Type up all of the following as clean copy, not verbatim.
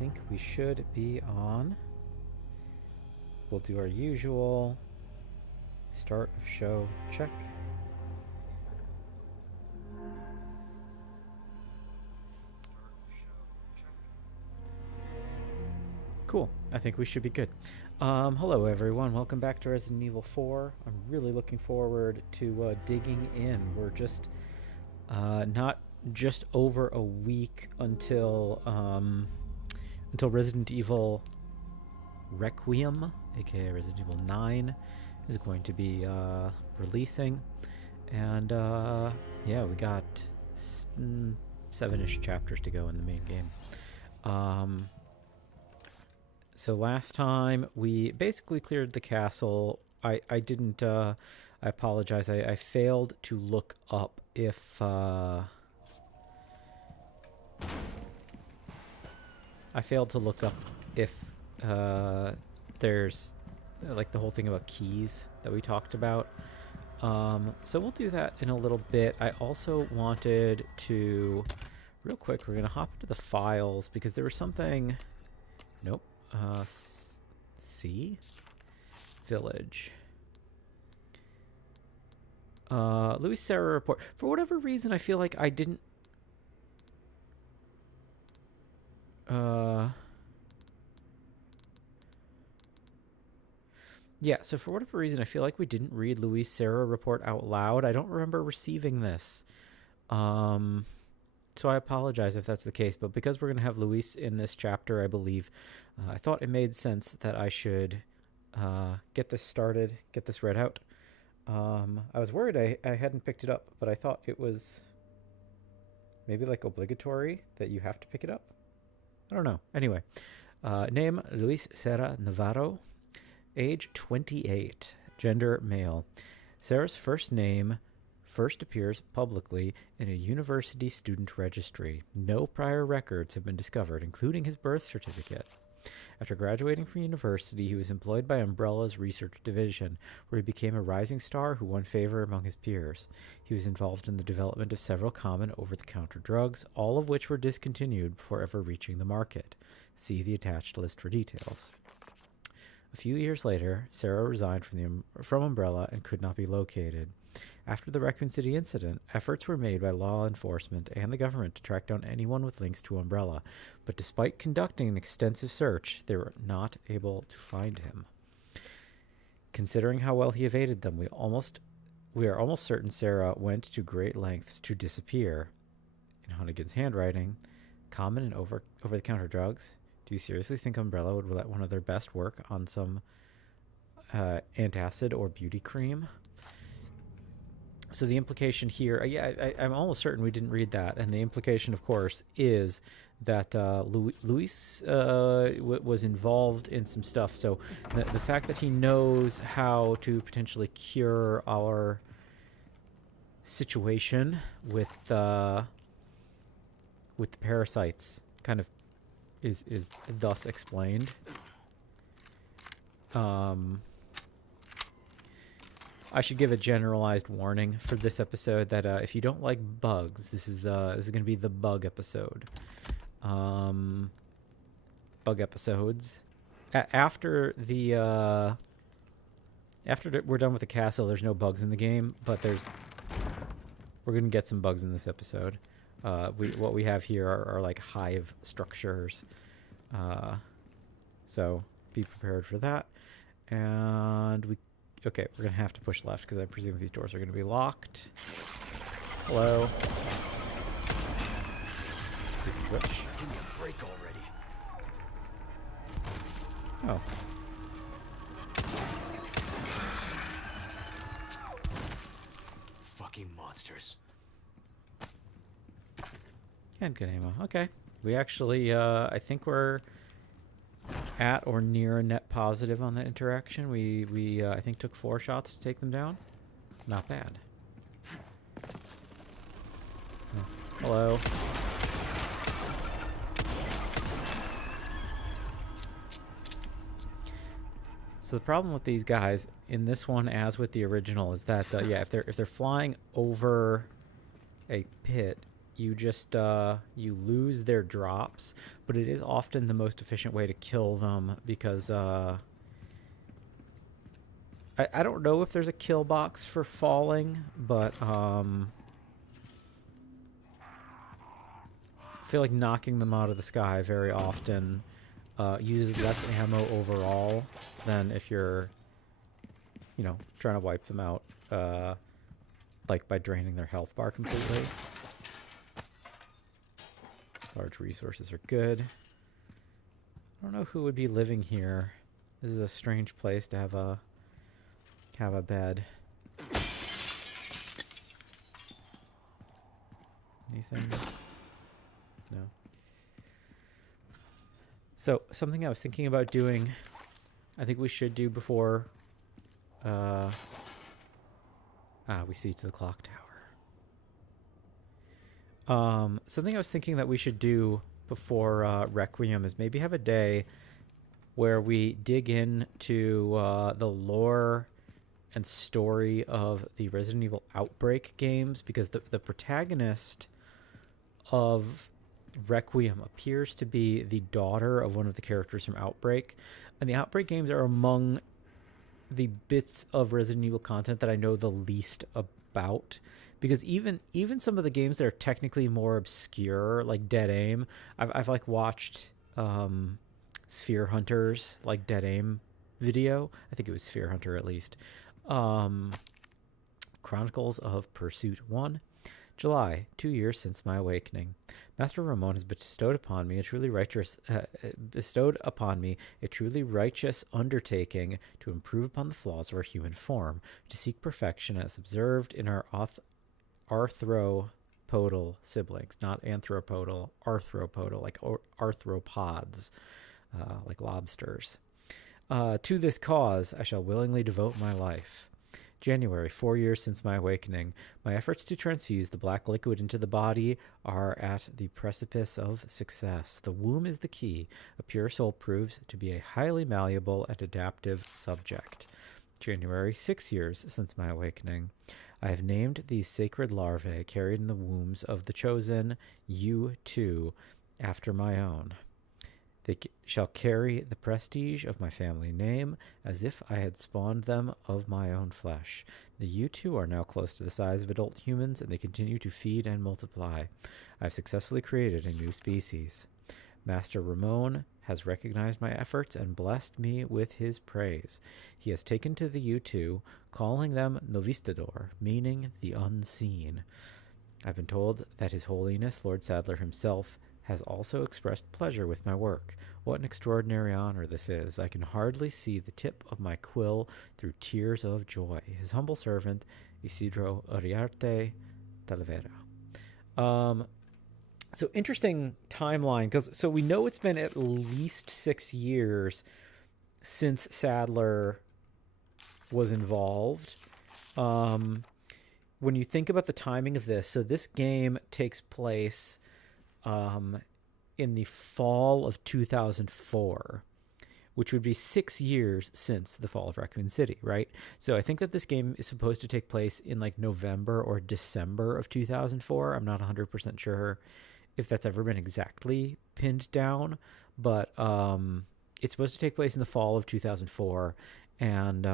think we should be on. We'll do our usual start of show check. Cool. I think we should be good. Hello, everyone. Welcome back to Resident Evil 4. I'm really looking forward to digging in. We're just not just over a week until Resident Evil Requiem, aka Resident Evil 9, is going to be releasing. And yeah, we got 7-ish chapters to go in the main game. So last time we basically cleared the castle. I didn't, I apologize. I failed to look up if, there's like the whole thing about keys that we talked about. So we'll do that in a little bit. I also wanted to, real quick, we're going to hop into the files because there was something, nope. C? Village. Luis Serra report. For whatever reason, I feel like I didn't... Yeah, so for whatever reason, I feel like we didn't read Luis Serra report out loud. I don't remember receiving this. So I apologize if that's the case, but because we're going to have Luis in this chapter, I believe, I thought it made sense that I should get this started, get this read out. I was worried I hadn't picked it up, but I thought it was maybe like obligatory that you have to pick it up. I don't know. Anyway, name Luis Serra Navarro, age 28, gender male. Serra's first name first appears publicly in a university student registry. No prior records have been discovered, including his birth certificate. After graduating from university, he was employed by Umbrella's research division, where he became a rising star who won favor among his peers. He was involved in the development of several common over-the-counter drugs, all of which were discontinued before ever reaching the market. See the attached list for details. A few years later, Serra resigned from Umbrella and could not be located. After the Raccoon City incident, efforts were made by law enforcement and the government to track down anyone with links to Umbrella, but despite conducting an extensive search, they were not able to find him. Considering how well he evaded them, we are almost certain Serra went to great lengths to disappear. In Hunnigan's handwriting, common and over-the-counter drugs. Do you seriously think Umbrella would let one of their best work on some antacid or beauty cream? So the implication here, I'm almost certain we didn't read that, and the implication, of course, is that Luis was involved in some stuff. So the fact that he knows how to potentially cure our situation with the parasites kind of is thus explained. I should give a generalized warning for this episode that if you don't like bugs, this is going to be the bug episode. Bug episodes. After we're done with the castle, there's no bugs in the game, but we're going to get some bugs in this episode. What we have here are like hive structures. So be prepared for that. And okay, we're going to have to push left because I presume these doors are going to be locked. Hello. Stupid witch. Give me a break already. Oh. Fucking monsters. And good ammo. Okay. We actually, I think we're at or near a net positive on the interaction. We I think took 4 shots to take them down. Not bad. Oh, hello. So the problem with these guys in this one, as with the original, is that yeah, if they're flying over a pit, you just you lose their drops, but it is often the most efficient way to kill them because I don't know if there's a kill box for falling, but I feel like knocking them out of the sky very often uses less ammo overall than if you're, you know, trying to wipe them out, like by draining their health bar completely. Large resources are good. I don't know who would be living here. This is a strange place to have a bed. Anything? No. So, something I was thinking about doing, I think we should do before we see to the clock tower. Something I was thinking that we should do before Requiem is maybe have a day where we dig into the lore and story of the Resident Evil Outbreak games, because the protagonist of Requiem appears to be the daughter of one of the characters from Outbreak, and the Outbreak games are among the bits of Resident Evil content that I know the least about, because even some of the games that are technically more obscure, like Dead Aim, I've like watched Sphere Hunter's like Dead Aim video. I think it was Sphere Hunter at least. Chronicles of Pursuit 1. July, 2 years since my awakening. Master Ramon has bestowed upon me a truly righteous undertaking to improve upon the flaws of our human form, to seek perfection as observed in our arthropodal siblings, not anthropodal, arthropodal, like arthropods, like lobsters. To this cause, I shall willingly devote my life. January, 4 years since my awakening. My efforts to transfuse the black liquid into the body are at the precipice of success. The womb is the key. A pure soul proves to be a highly malleable and adaptive subject. January, 6 years since my awakening. I have named these sacred larvae carried in the wombs of the chosen U2 after my own. They shall carry the prestige of my family name as if I had spawned them of my own flesh. The U2 are now close to the size of adult humans, and they continue to feed and multiply. I have successfully created a new species. Master Ramon has recognized my efforts and blessed me with his praise. He has taken to the U2, calling them Novistador, meaning the unseen. I've been told that His Holiness Lord Sadler himself has also expressed pleasure with my work. What an extraordinary honor this is. I can hardly see the tip of my quill through tears of joy. His humble servant, Isidro Uriarte Talavera. So interesting timeline, because so we know it's been at least 6 years since Sadler was involved. When you think about the timing of this, so this game takes place in the fall of 2004, which would be 6 years since the fall of Raccoon City, right? So I think that this game is supposed to take place in like November or December of 2004. I'm not 100% sure if that's ever been exactly pinned down, but it's supposed to take place in the fall of 2004, and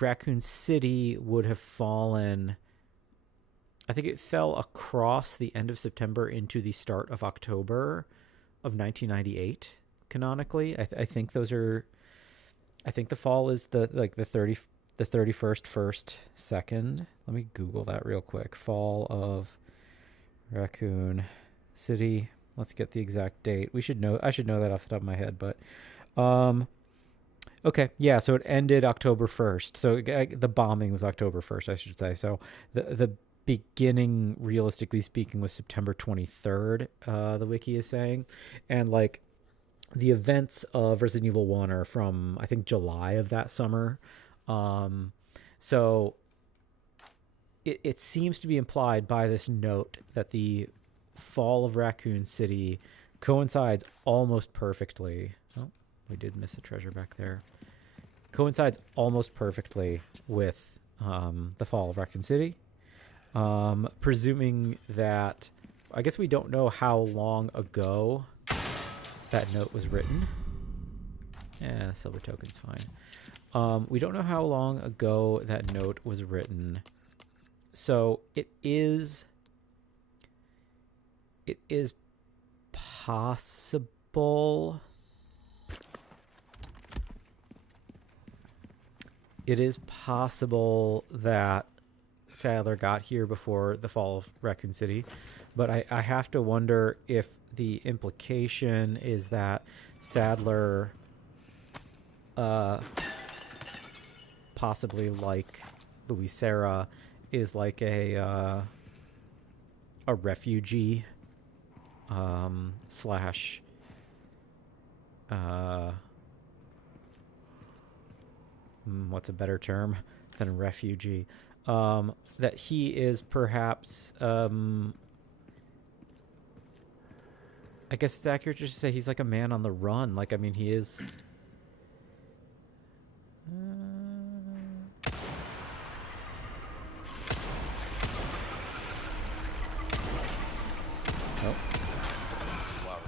Raccoon City would have fallen, I think it fell across the end of September into the start of October of 1998, canonically. I think those are, I think the fall is the 31st, 1st, 2nd. Let me Google that real quick. Fall of Raccoon City. Let's get the exact date. I should know that off the top of my head, but okay, yeah, so it ended October 1st. So the bombing was October 1st, I should say. So the beginning, realistically speaking, was September 23rd, the wiki is saying. And, like, the events of Resident Evil 1 are from, I think, July of that summer. So it seems to be implied by this note that the fall of Raccoon City coincides almost perfectly. Oh, we did miss a treasure back there. Coincides almost perfectly with the fall of Raccoon City. Presuming that, I guess we don't know how long ago that note was written. Yeah, silver token's fine. We don't know how long ago that note was written. So it is possible. It is possible that Sadler got here before the fall of Raccoon City, but I have to wonder if the implication is that Sadler, possibly like Louis Serra, is like a refugee, slash, what's a better term than a refugee? That he is perhaps, I guess it's accurate just to say he's like a man on the run. Like, I mean, he is. Oh. Wow,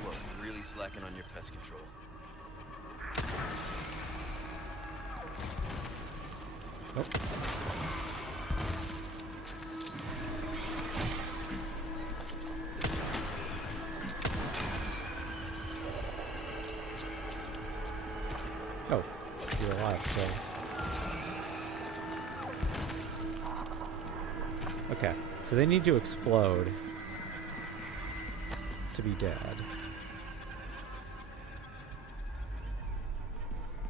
you are really slacking on your pest control. Oh. Oh, you're alive, so. Okay, so they need to explode to be dead.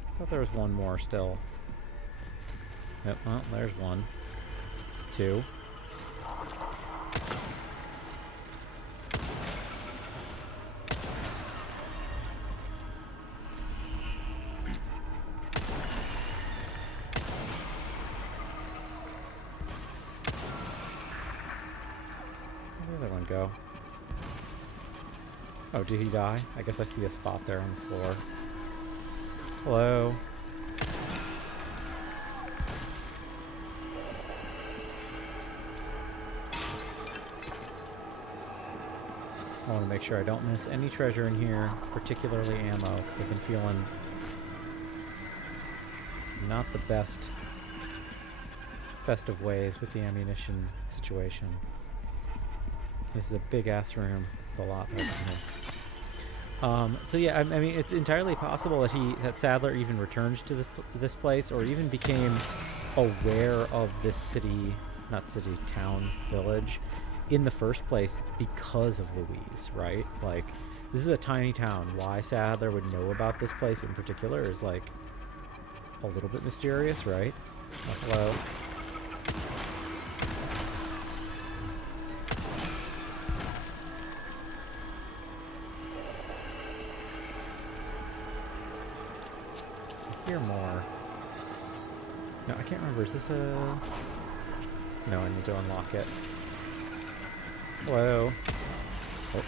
I thought there was one more still. Yep, well, there's one. Two. Where'd the other one go? Oh, did he die? I guess I see a spot there on the floor. Hello? I want to make sure I don't miss any treasure in here, particularly ammo, because I've been feeling not the best of ways with the ammunition situation. This is a big-ass room with a lot more than this. So yeah, I mean, it's entirely possible that Sadler even returned to this place, or even became aware of this city, not city, town, village, in the first place because of Louise, right? Like, this is a tiny town. Why Sadler would know about this place in particular is, like, a little bit mysterious, right? Hello? I hear more. No, I can't remember. Is this a... No, I need to unlock it. Hello. Oh.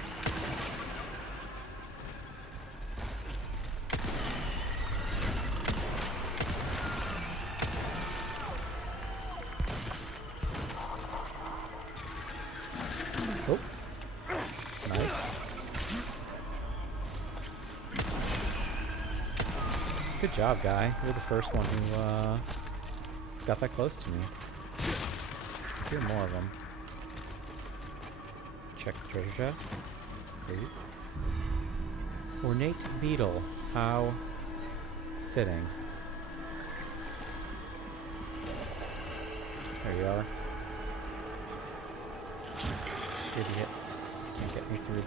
Oh. Nice. Good job, guy. You're the first one who got that close to me. I hear more of them. Check the treasure chest, please. Ornate beetle. How fitting. There you are. Idiot. Can't get me through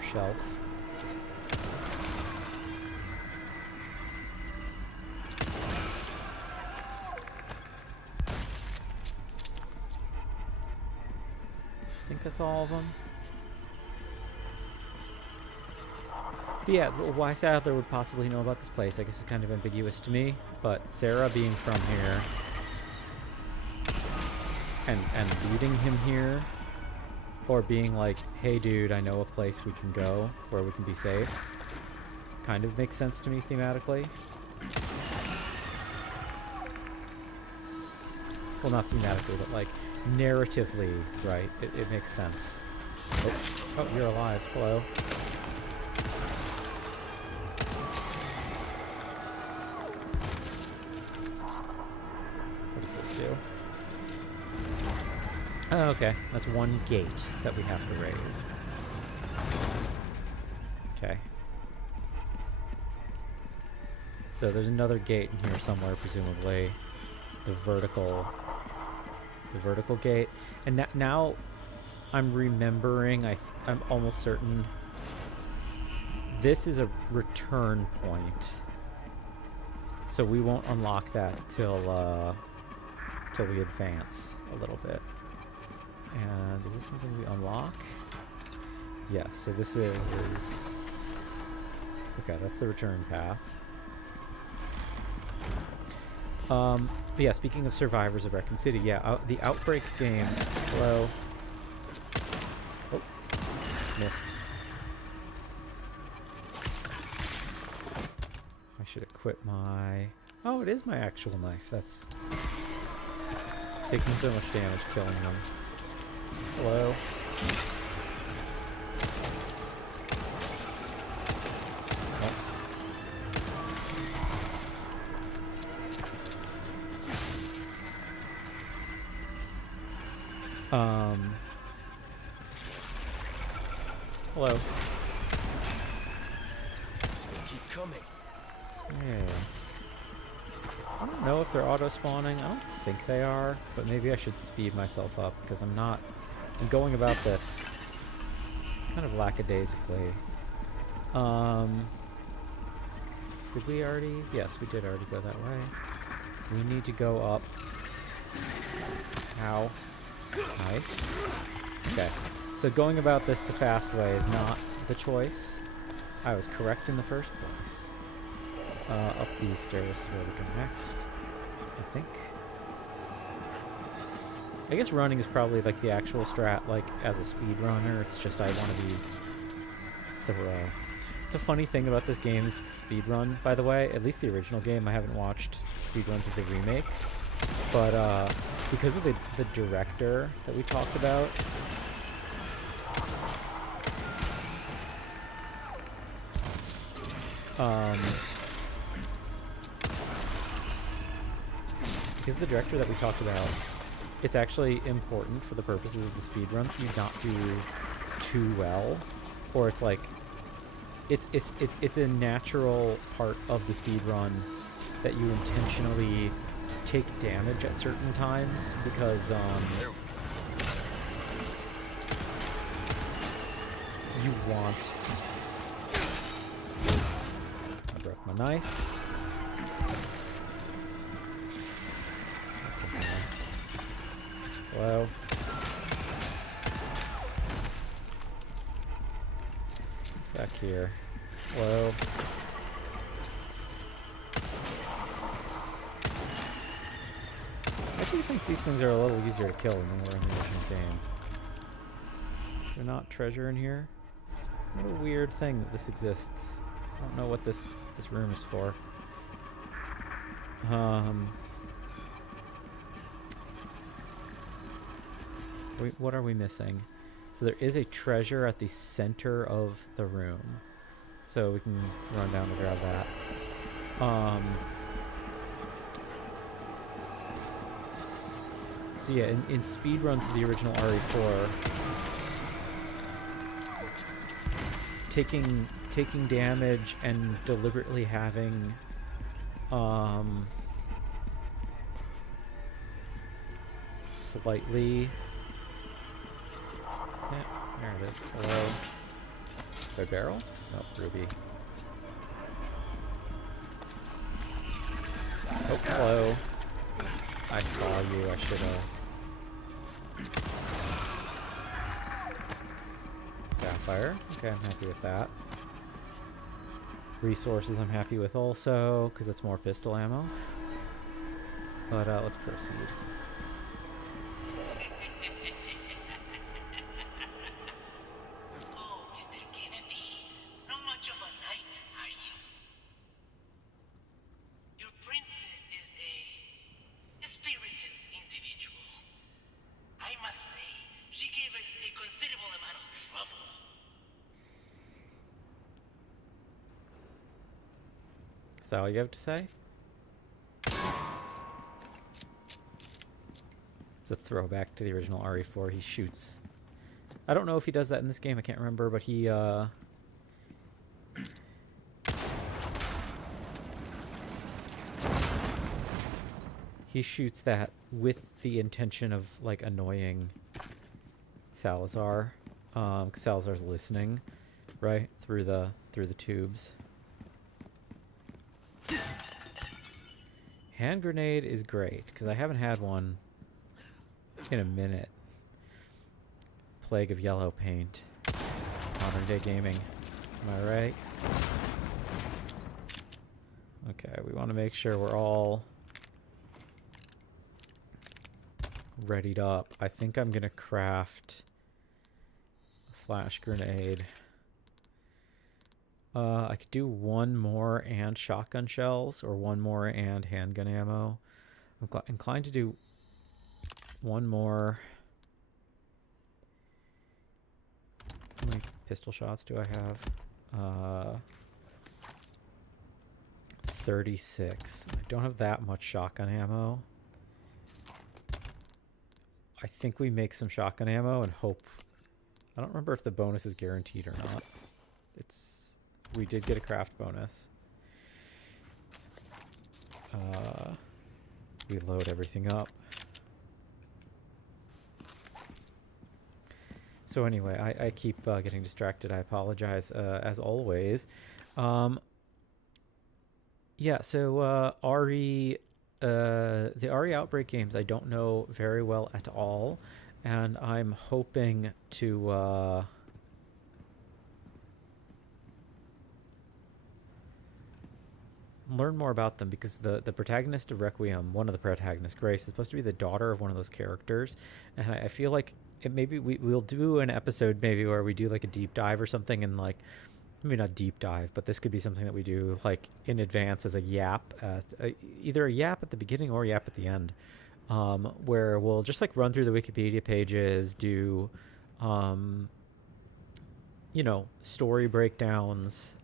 shelf. I think that's all of them. But yeah, why Sadler would possibly know about this place, I guess, is kind of ambiguous to me. But Sarah being from here and leading him here, or being like, hey dude, I know a place we can go where we can be safe, kind of makes sense to me thematically. well, not thematically, but like narratively, right? It makes sense. Oh, you're alive. Hello. What does this do? Oh, okay, that's one gate that we have to raise. Okay. So there's another gate in here somewhere, presumably. The vertical gate. And now I'm remembering, I'm almost certain this is a return point. So we won't unlock that till we advance a little bit. And is this something we unlock? Yes, so this is... Okay, that's the return path. But yeah, speaking of survivors of Raccoon City, yeah, the Outbreak games... Hello? Oh, missed. I should equip my... Oh, it is my actual knife. That's... taking so much damage killing them. Hello? Hello. Keep coming. Yeah. I don't know if they're auto-spawning. I don't think they are, but maybe I should speed myself up because I'm going about this kind of lackadaisically. Did we already? Yes, we did already go that way. We need to go up. Ow. Nice. Okay. So going about this the fast way is not the choice. I was correct in the first place. Up these stairs is where we go next, I think. I guess running is probably like the actual strat, like as a speedrunner. It's just I want to be thorough. It's a funny thing about this game's speedrun, by the way, at least the original game. I haven't watched speedruns of the remake. But because of the director that we talked about, it's actually important for the purposes of the speedrun that you not do too well, or it's like it's a natural part of the speedrun that you intentionally take damage at certain times because you want... I broke my knife. That's okay. Hello. Back here. Hello. I actually think these things are a little easier to kill than they were in the original game. Is there not treasure in here? What a weird thing that this exists. I don't know what this room is for. What are we missing? So there is a treasure at the center of the room. So we can run down to grab that. So yeah, in speedruns of the original RE4, taking damage and deliberately having slightly... Yeah, there it is. Hello. By barrel? No, ruby. Oh, hello. I saw you. I should have. Sapphire. Okay, I'm happy with that. Resources I'm happy with also, because it's more pistol ammo. But let's proceed. Is that all you have to say? It's a throwback to the original RE4. He shoots. I don't know if he does that in this game. I can't remember, but he shoots that with the intention of like annoying Salazar, because Salazar's listening, right, through the tubes. Hand grenade is great because I haven't had one in a minute. Plague of yellow paint. Modern day gaming. Am I right? Okay, we want to make sure we're all readied up. I think I'm gonna craft a flash grenade. I could do one more and shotgun shells, or one more and handgun ammo. I'm inclined to do one more. How many pistol shots do I have? 36. I don't have that much shotgun ammo. I think we make some shotgun ammo and hope. I don't remember if the bonus is guaranteed or not. We did get a craft bonus. We load everything up. So anyway, I keep getting distracted. I apologize, as always. Yeah, so RE, the RE Outbreak games I don't know very well at all, and I'm hoping to learn more about them, because the protagonist of Requiem, one of the protagonists, Grace, is supposed to be the daughter of one of those characters, and I feel like maybe we'll do an episode maybe where we do like a deep dive or something, and like maybe not deep dive, but this could be something that we do like in advance as a yap, either a yap at the beginning or a yap at the end, where we'll just like run through the Wikipedia pages, do you know, story breakdowns,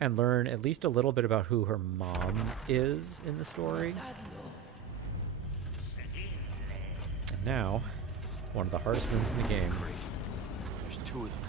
and learn at least a little bit about who her mom is in the story. And now, one of the hardest rooms in the game. There's two of them.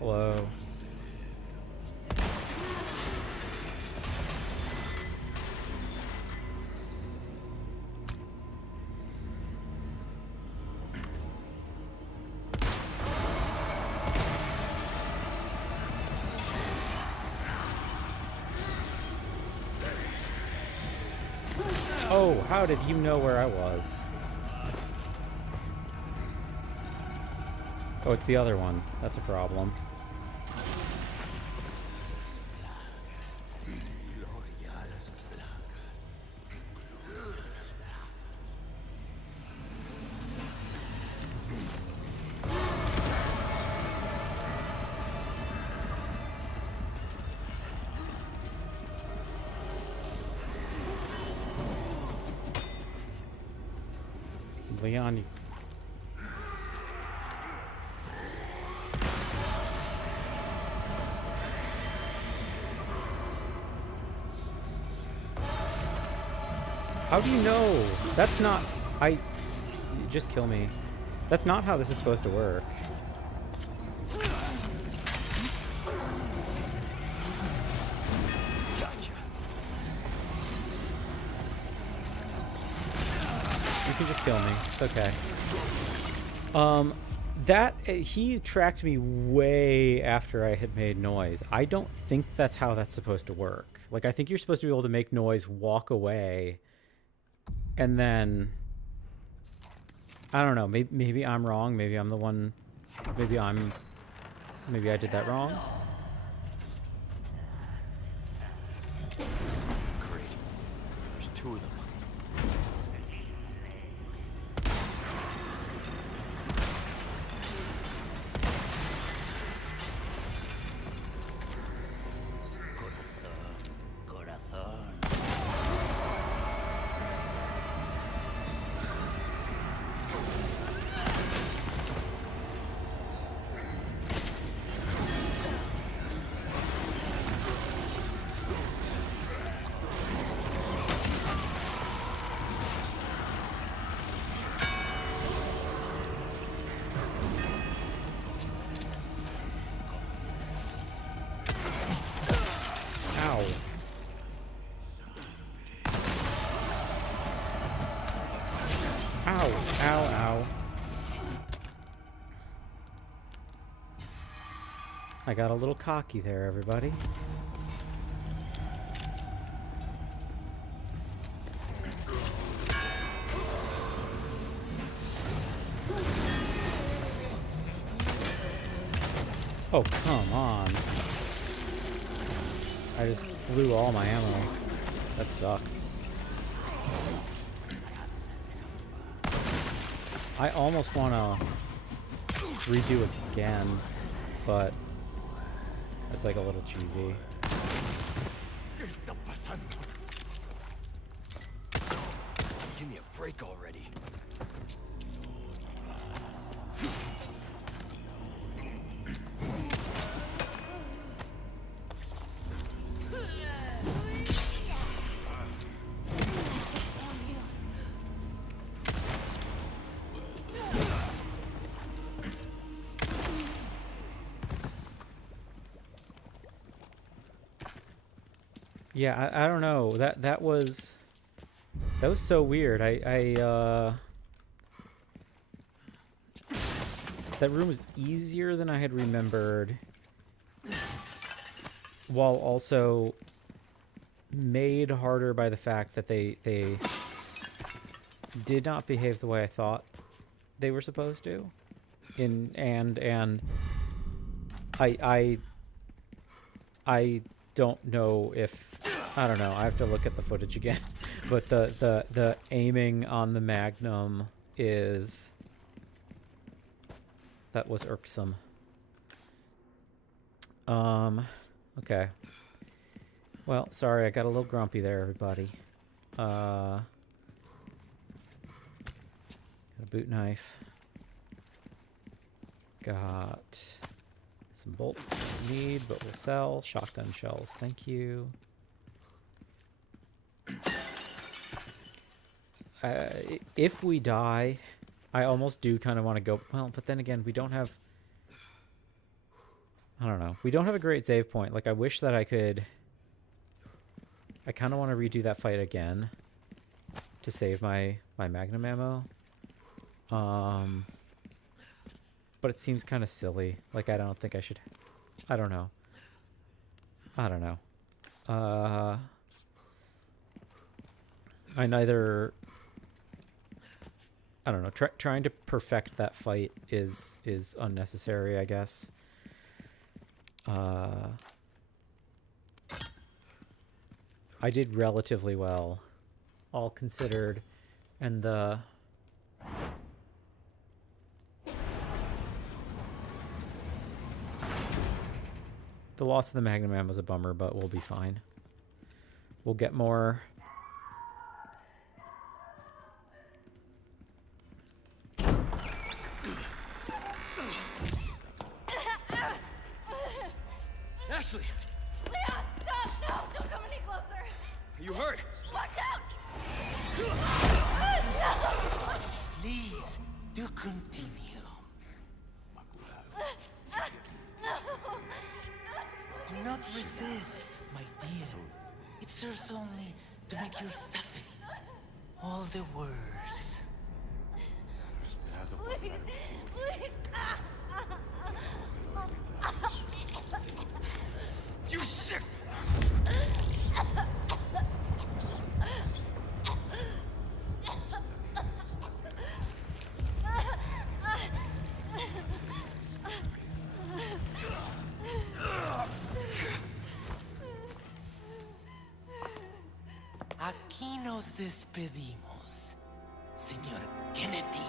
Hello. Oh, how did you know where I was? Oh, it's the other one. That's a problem. Leon. How do you know? That's not... Just kill me. That's not how this is supposed to work. You can just kill me. It's okay. He tracked me way after I had made noise. I don't think that's how that's supposed to work. Like, I think you're supposed to be able to make noise, walk away, and then... I don't know. Maybe I'm wrong. Maybe I'm the one... Maybe I did that wrong. Great. There's two of them. I got a little cocky there, everybody. Oh, come on. I just blew all my ammo. That sucks. I almost want to redo it again, but that's like a little cheesy. Give me a break already. Yeah, I don't know. That was so weird. That room was easier than I had remembered, while also made harder by the fact that they did not behave the way I thought they were supposed to. And I don't know if, I don't know, I have to look at the footage again. But the aiming on the Magnum that was irksome. Okay. Well, sorry, I got a little grumpy there, everybody. Got a boot knife. Got some bolts we need, but we'll sell. Shotgun shells, thank you. If we die, I almost do kind of want to go, well, but then again, we don't have, I don't know, we don't have a great save point. Like, I wish that I could, I kind of want to redo that fight again to save my Magnum ammo. But it seems kind of silly. Like, I don't think I should, I don't know. I don't know. I don't know. Trying to perfect that fight is unnecessary, I guess. I did relatively well, all considered, and the loss of the Magnum ammo was a bummer, but we'll be fine. We'll get more. Ashley! Leon, stop! No, don't come any closer! Are you hurt? Watch out! Please, do continue. Do not resist, my dear. It serves only to make your suffering all the worse. Please, please! You sick! Aquí nos despedimos, señor Kennedy.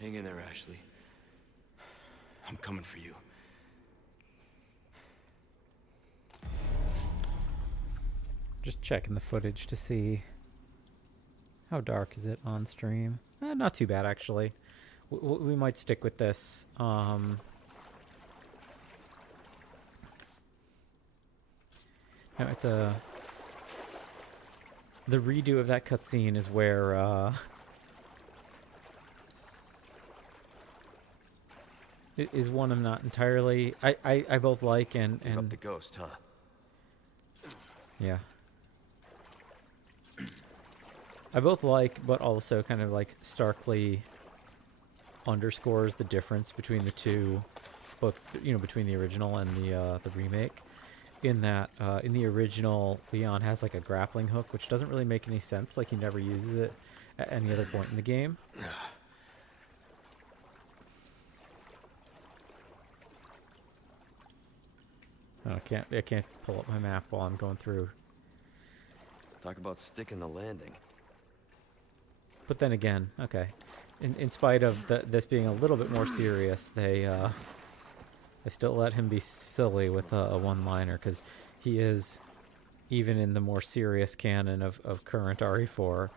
Hang in there, Ashley. I'm coming for you. Just checking the footage to see how dark is it on stream. Not too bad, actually. We might stick with this. No, it's a... The redo of that cutscene is where, is one I'm not entirely... I both like and... Give up the ghost, huh? Yeah. I both like, but also kind of like starkly underscores the difference between the two, both, you know, between the original and the remake. In that, in the original, Leon has like a grappling hook, which doesn't really make any sense. Like he never uses it at any other point in the game. Oh, I can't pull up my map while I'm going through. Talk about sticking the landing. But then again, okay. In spite of this being a little bit more serious, they still let him be silly with a one-liner, because he is, even in the more serious canon of current RE4,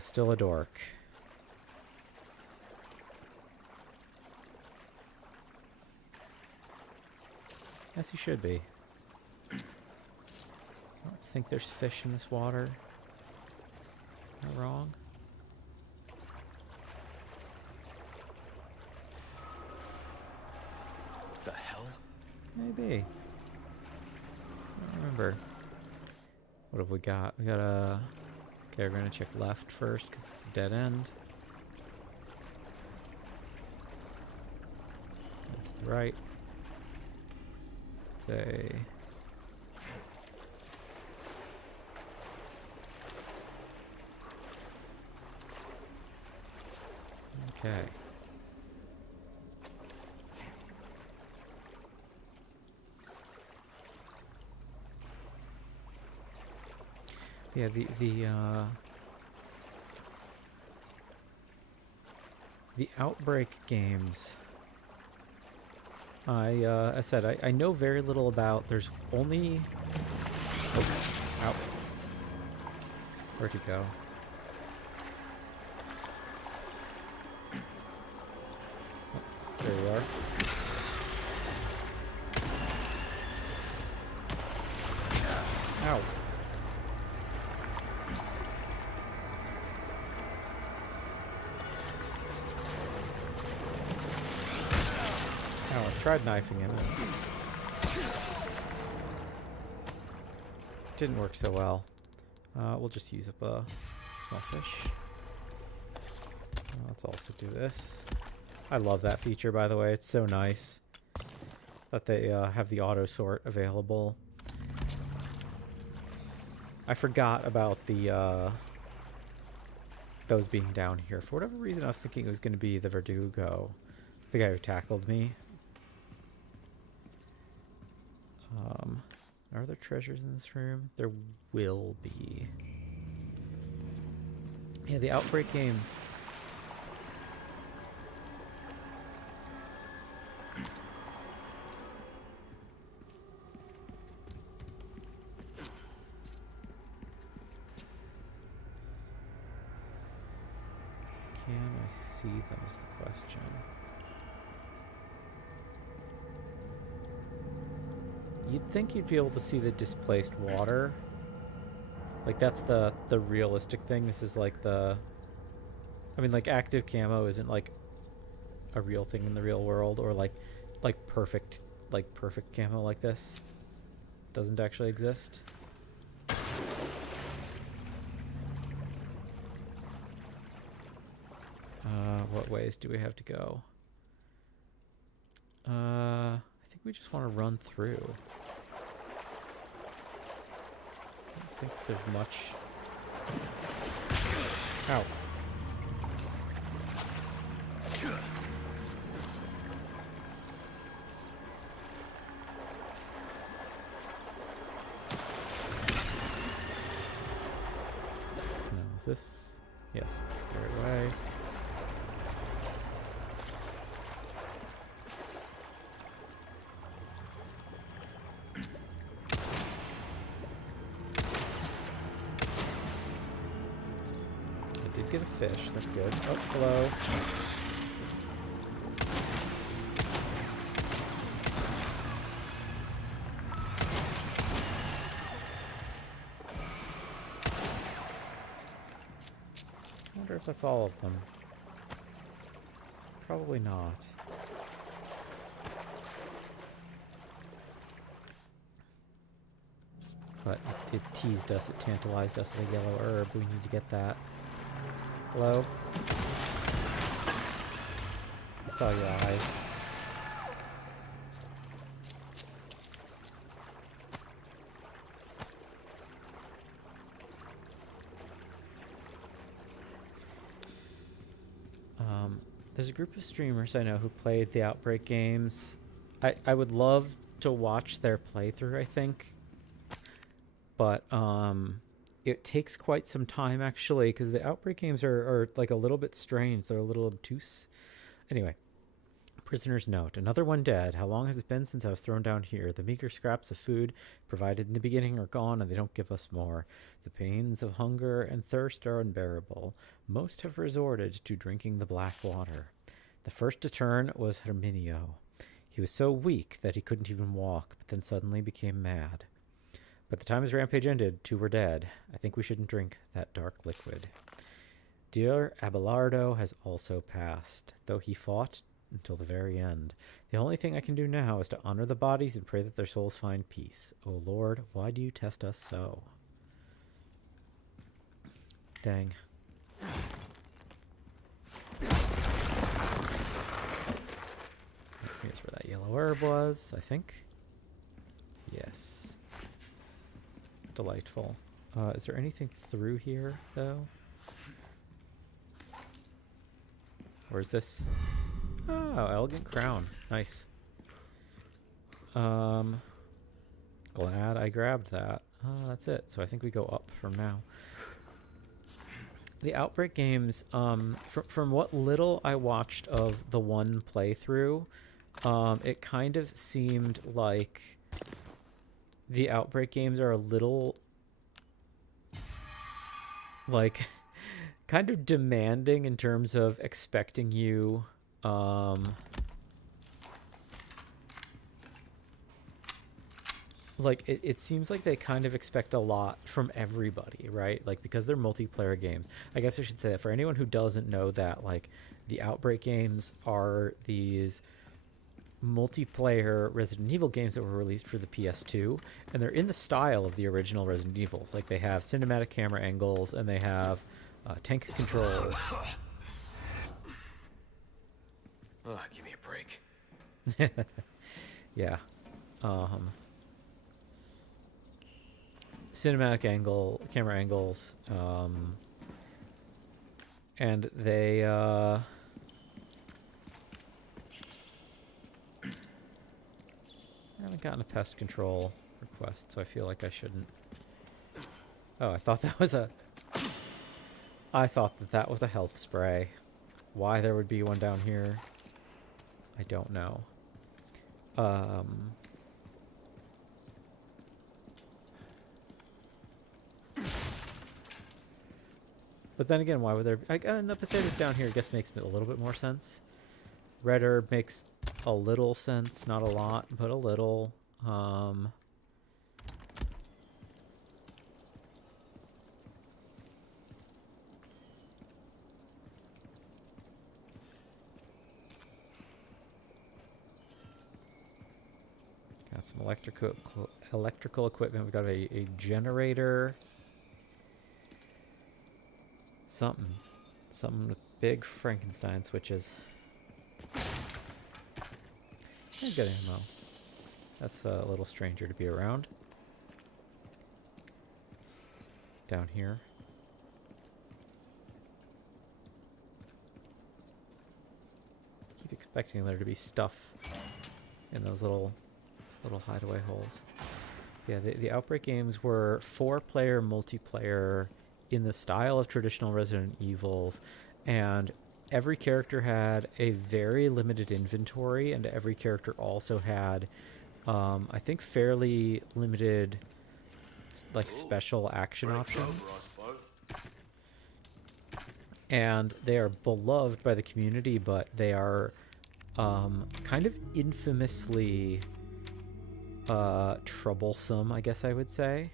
still a dork. As he should be. I don't think there's fish in this water. Am I wrong? The hell? Maybe. I don't remember. What have we got? We got a... Okay, we're gonna check left first because it's a dead end. And to the right. It's a... Okay. Yeah, the Outbreak games, I said, I know very little about. There's only... Oh, out. Where'd he go? Oh, there you are. Ow. Oh, I tried knifing him. Didn't work so well. We'll just use up a small fish. Let's also do this. I love that feature, by the way. It's so nice that they have the auto sort available. I forgot about the those being down here. For whatever reason, I was thinking it was going to be the Verdugo, the guy who tackled me. Are there treasures in this room? There will be. Yeah, the Outbreak games. Can I see them is the question. You'd think you'd be able to see the displaced water. Like, that's the realistic thing. This is like the... I mean, like, active camo isn't, like, a real thing in the real world. Or, like perfect camo like this doesn't actually exist. What ways do we have to go? I think we just want to run through. I don't think there's much. Ow. No, is this? Yes, this is the right way. Did get a fish. That's good. Oh, hello. I wonder if that's all of them. Probably not. But it teased us, it tantalized us with a yellow herb. We need to get that. Hello? I saw your eyes. There's a group of streamers I know who played the Outbreak games. I would love to watch their playthrough, I think. But it takes quite some time, actually, because the Outbreak games are like a little bit strange. They're a little obtuse. Anyway, prisoner's note. Another one dead. How long has it been since I was thrown down here? The meager scraps of food provided in the beginning are gone, and they don't give us more. The pains of hunger and thirst are unbearable. Most have resorted to drinking the black water. The first to turn was Herminio. He was so weak that he couldn't even walk, but then suddenly became mad. By the time his rampage ended, 2 were dead. I think we shouldn't drink that dark liquid. Dear Abelardo has also passed, though he fought until the very end. The only thing I can do now is to honor the bodies and pray that their souls find peace. Oh Lord, why do you test us so? Dang. Here's where that yellow herb was, I think. Yes. Delightful. Is there anything through here, though? Where's this? Oh, elegant crown. Nice. Glad I grabbed that. That's it. So I think we go up from now. The Outbreak games, from what little I watched of the one playthrough, it kind of seemed like the Outbreak games are a little, like, kind of demanding in terms of expecting you, like, it seems like they kind of expect a lot from everybody, right? Like, because they're multiplayer games. I guess I should say that for anyone who doesn't know that, like, the Outbreak games are these multiplayer Resident Evil games that were released for the PS2, and they're in the style of the original Resident Evils. Like, they have cinematic camera angles, and they have tank controls. Give me a break. Yeah. Cinematic camera angles, and they, I haven't gotten a pest control request, so I feel like I shouldn't. Oh, I thought that was a health spray. Why there would be one down here, I don't know. But then again, why would there... and the potatoes down here, I guess, makes a little bit more sense. Red herb makes a little sense. Not a lot, but a little. Got some electrical equipment. We've got a generator. Something with big Frankenstein switches. And good ammo. That's a little stranger to be around. Down here. Keep expecting there to be stuff in those little hideaway holes. Yeah, the Outbreak games were 4-player multiplayer in the style of traditional Resident Evils, and every character had a very limited inventory, and every character also had, I think, fairly limited, like, special action options. and they are beloved by the community, but they are kind of infamously troublesome, I guess I would say.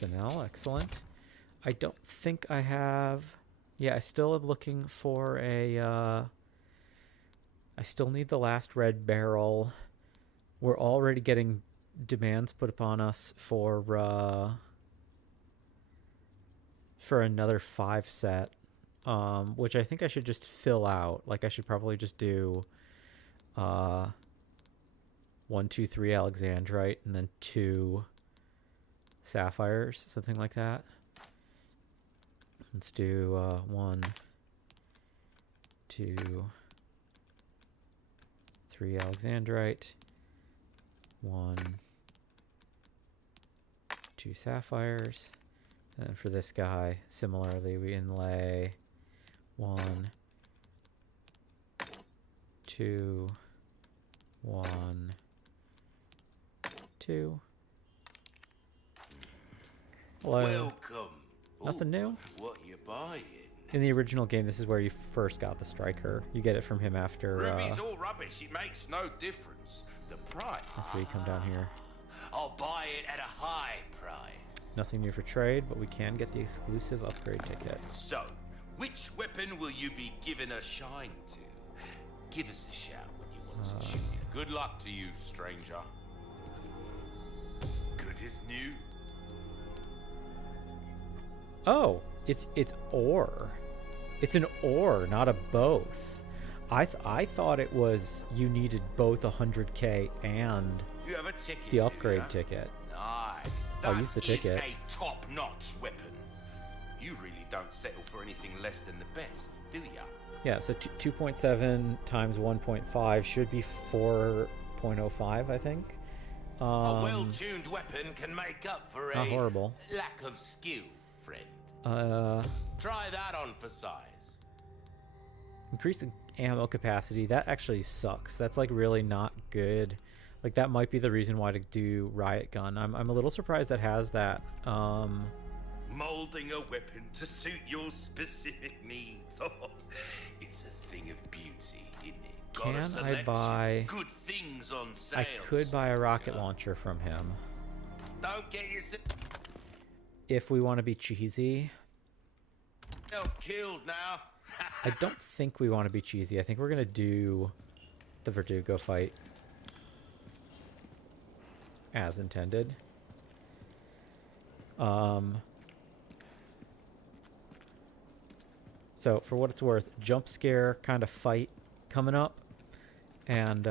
Spinel, excellent. I don't think I have... Yeah, I still am looking for a... I still need the last red barrel. We're already getting demands put upon us for another 5 set, which I think I should just fill out. Like, I should probably just do 1, 2, 3 Alexandrite and then 2 sapphires, something like that. Let's do 1, 2, 3 Alexandrite, 1, 2 sapphires. And for this guy, similarly, we inlay 1, 2, 1, 2. Hello. Welcome. Nothing new? What you buying? In the original game, this is where you first got the striker. You get it from him after Ruby's all rubbish. It makes no difference. The price. after you come down here. I'll buy it at a high price. Nothing new for trade, but we can get the exclusive upgrade ticket. So, which weapon will you be given a shine to? Give us a shout when you want to choose. Good luck to you, stranger. Good as new. Oh, it's ore. It's an ore, not a both. I thought it was you needed both 100k and You have a ticket. the upgrade do ya? ticket. Nice. I'll use the That is ticket. a top-notch weapon. You really don't settle for anything less than the best, do ya? Yeah, so 2.7 times 1.5 should be 4.05, I think. A well-tuned weapon can make up for Not a horrible. lack of skill, friend. Uh, Try that on for size. increase the ammo capacity. That actually sucks. That's like really not good. Like that might be the reason why to do riot gun. I'm a little surprised that has that. Molding a weapon to suit your specific needs. Oh, it's a thing of beauty, isn't it? Got a Can I selection buy... of good things on sale. I could buy a rocket launcher from him. Don't get yourself If we want to be cheesy. killed now. I don't think we want to be cheesy. I think we're going to do the Verdugo fight as intended. So for what it's worth, jump scare kind of fight coming up, and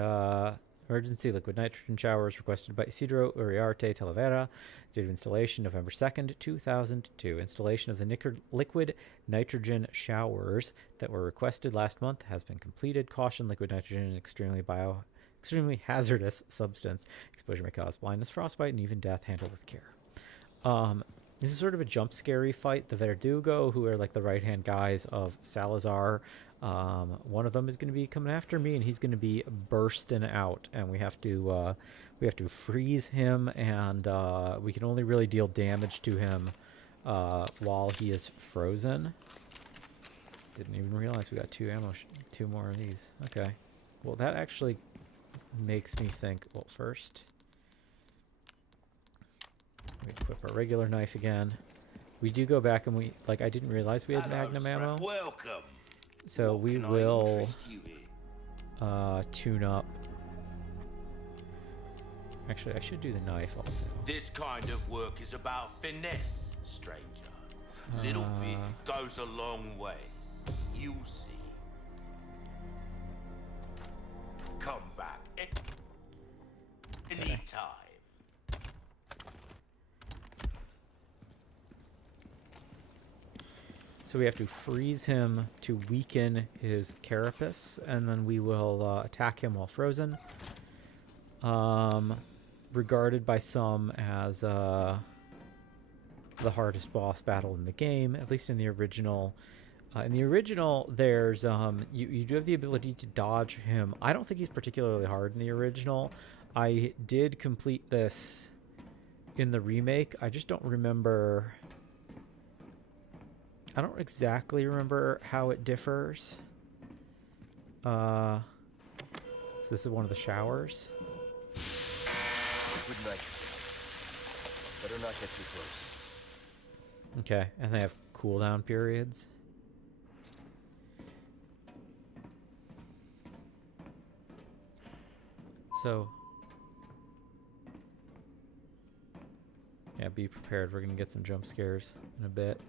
emergency liquid nitrogen showers requested by Isidro Uriarte Talavera. Date of installation November 2nd, 2002. Installation of the liquid nitrogen showers that were requested last month has been completed. Caution: liquid nitrogen, an extremely hazardous substance. Exposure may cause blindness, frostbite, and even death. Handled with care. This is sort of a jump scary fight. The Verdugo, who are like the right-hand guys of Salazar, one of them is going to be coming after me, and he's going to be bursting out, and we have to freeze him, and we can only really deal damage to him while he is frozen. Didn't even realize we got two more of these. Okay, well that actually makes me think. Well, first we equip our regular knife again. We do go back and I didn't realize we had magnum ammo. Welcome. So What we can I will interest you in? tune up. Actually, I should do the knife also. This kind of work is about finesse, stranger. Little bit goes a long way. You'll see. Come back any time. So we have to freeze him to weaken his carapace, and then we will attack him while frozen. Regarded by some as the hardest boss battle in the game, at least in the original In the original, there's you do have the ability to dodge him. I don't think he's particularly hard in the original. I did complete this in the remake. I just don't remember. I don't exactly remember how it differs. So this is one of the showers. Good night. Better not get too close. Okay, and they have cooldown periods. So, yeah, be prepared. We're gonna get some jump scares in a bit.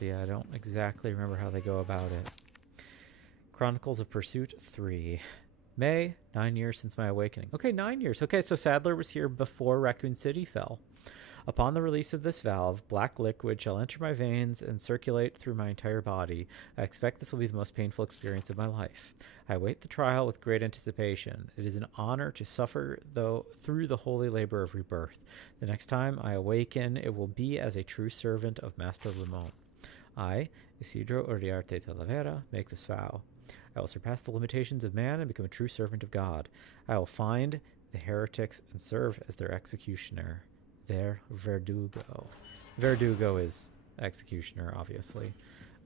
Yeah, I don't exactly remember how they go about it. Chronicles of Pursuit 3. May, 9 years since my awakening. Okay, 9 years. Okay, so Sadler was here before Raccoon City fell. Upon the release of this valve, black liquid shall enter my veins and circulate through my entire body. I expect this will be the most painful experience of my life. I await the trial with great anticipation. It is an honor to suffer through the holy labor of rebirth. The next time I awaken, it will be as a true servant of Master Limon. I, Isidro Uriarte Talavera, make this vow. I will surpass the limitations of man and become a true servant of God. I will find the heretics and serve as their executioner. Their verdugo. Verdugo is executioner, obviously.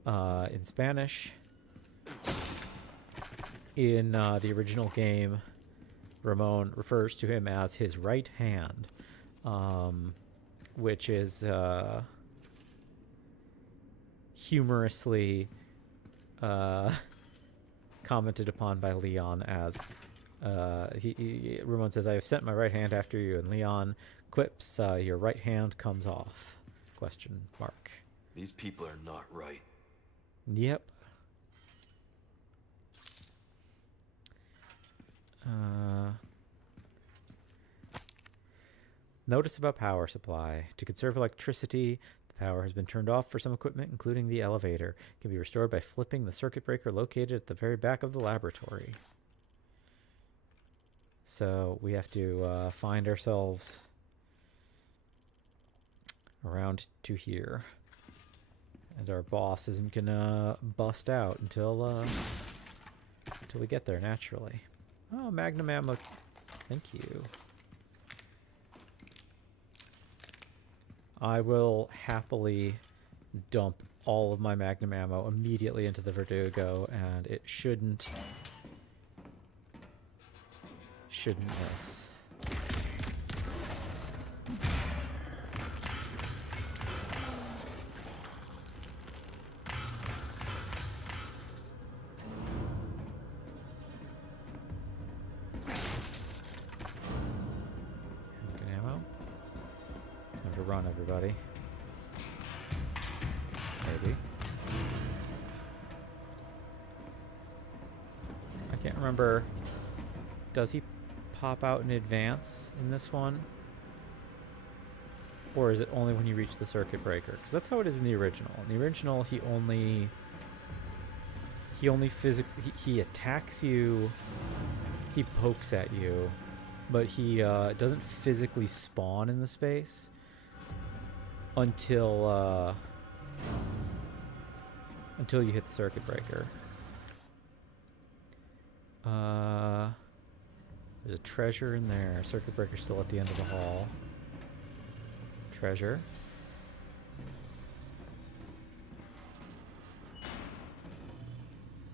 In Spanish, in the original game, Ramon refers to him as his right hand, which is humorously commented upon by Leon as Ramon says, "I have sent my right hand after you," and Leon quips, "Your right hand comes off?" Question mark. These people are not right. Yep. Notice about power supply. To conserve electricity, the power has been turned off for some equipment, including the elevator. It can be restored by flipping the circuit breaker located at the very back of the laboratory. So we have to find ourselves around to here. And our boss isn't gonna bust out until we get there naturally. Oh, magnum ammo. Thank you. I will happily dump all of my magnum ammo immediately into the Verdugo, and it shouldn't miss. Good ammo. Time to run, everybody. Maybe. I can't remember. Does he pop out in advance in this one? Or is it only when you reach the circuit breaker? Because that's how it is in the original. In the original, he only physically he attacks you, he pokes at you, but he doesn't physically spawn in the space until you hit the circuit breaker. There's a treasure in there. Circuit breaker's still at the end of the hall. Treasure.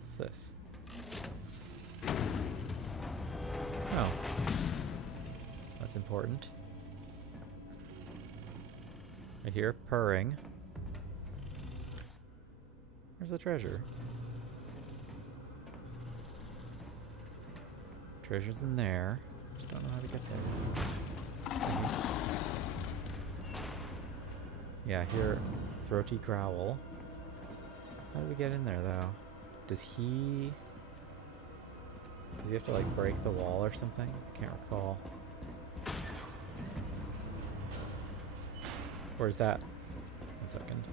What's this? Oh. That's important. I hear purring. Where's the treasure? Treasure's in there. Just don't know how to get there. Yeah, I hear throaty growl. How do we get in there, though? Does he have to, like, break the wall or something? Can't recall. Or is that... 1 second.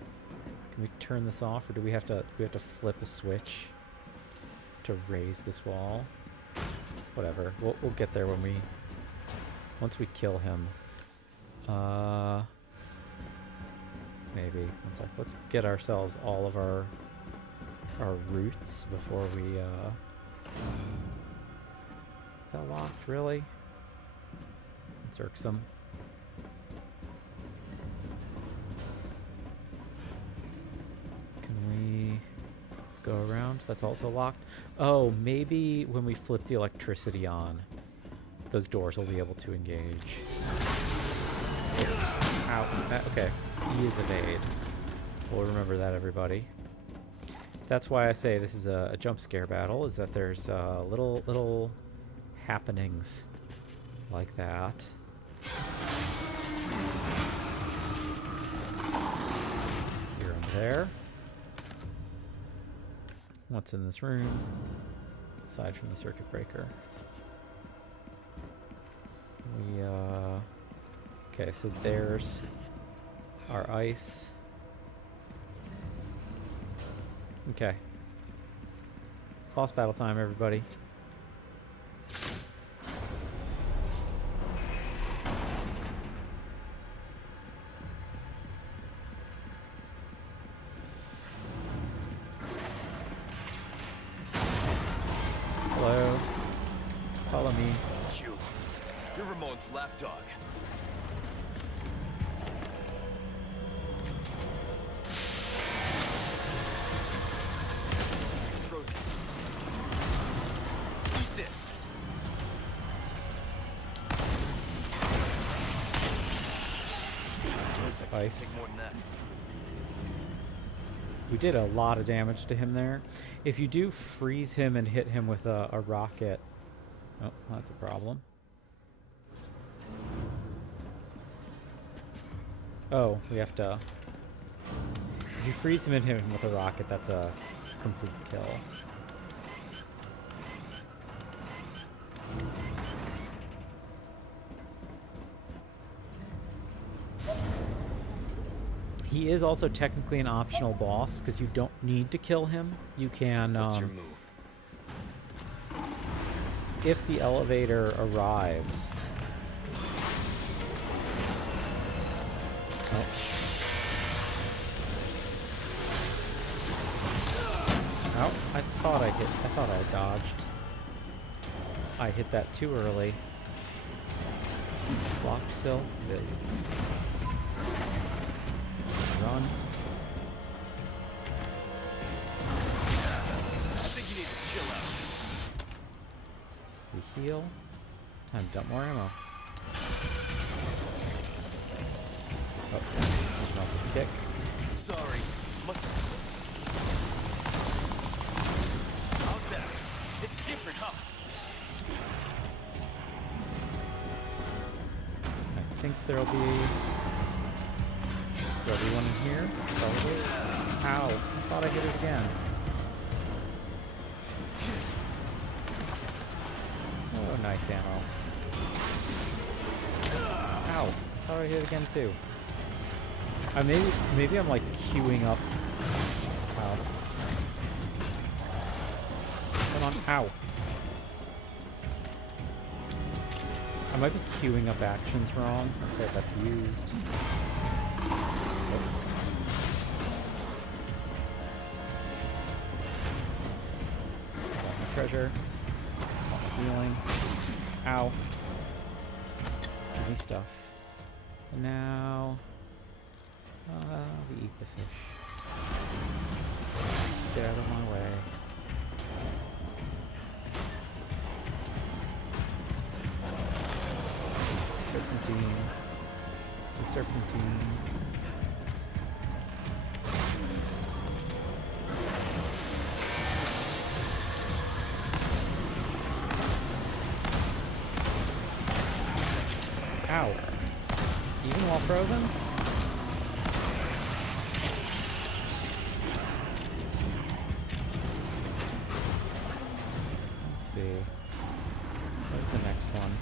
Can we turn this off, or do we have to flip a switch to raise this wall? Whatever. We'll get there once we kill him. Maybe. One sec. Let's get ourselves all of our roots before we, Is that locked, really? It's irksome. Can we go around? That's also locked. Oh, maybe when we flip the electricity on, those doors will be able to engage. Ow. Okay. Use evade. We'll remember that, everybody. That's why I say this is a jump scare battle, is that there's little happenings like that. You're in there. What's in this room? Aside from the circuit breaker. We, okay, so there's our ice. Okay. Boss battle time, everybody. Hello. Follow me. You. You're Ramon's lapdog. Eat this. Ice. Take more than that. We did a lot of damage to him there. If you do freeze him and hit him with a rocket... Oh, that's a problem. Oh, we have to... If you freeze him and hit him with a rocket, that's a complete kill. He is also technically an optional boss, because you don't need to kill him. You can, What's your move? if the elevator arrives... Oh. Oh, I thought I dodged. I hit that too early. Is this locked still? It is. Run. I think you need to chill out. We heal. Time to dump more ammo. Oh, not the kick. Sorry. How's that? It's different, huh? I think there'll be one in here. Probably. Ow! I thought I hit it again. Oh, nice ammo. Ow! I thought I hit it again too. Maybe I'm like queuing up. Ow. Come on! Ow! I might be queuing up actions wrong. Okay, that's used. Treasure. Healing. Ow. Give me stuff. Now... we eat the fish. Get out of my way. Serpentine. The serpentine. Ow. Even while frozen? Let's see. Where's the next one?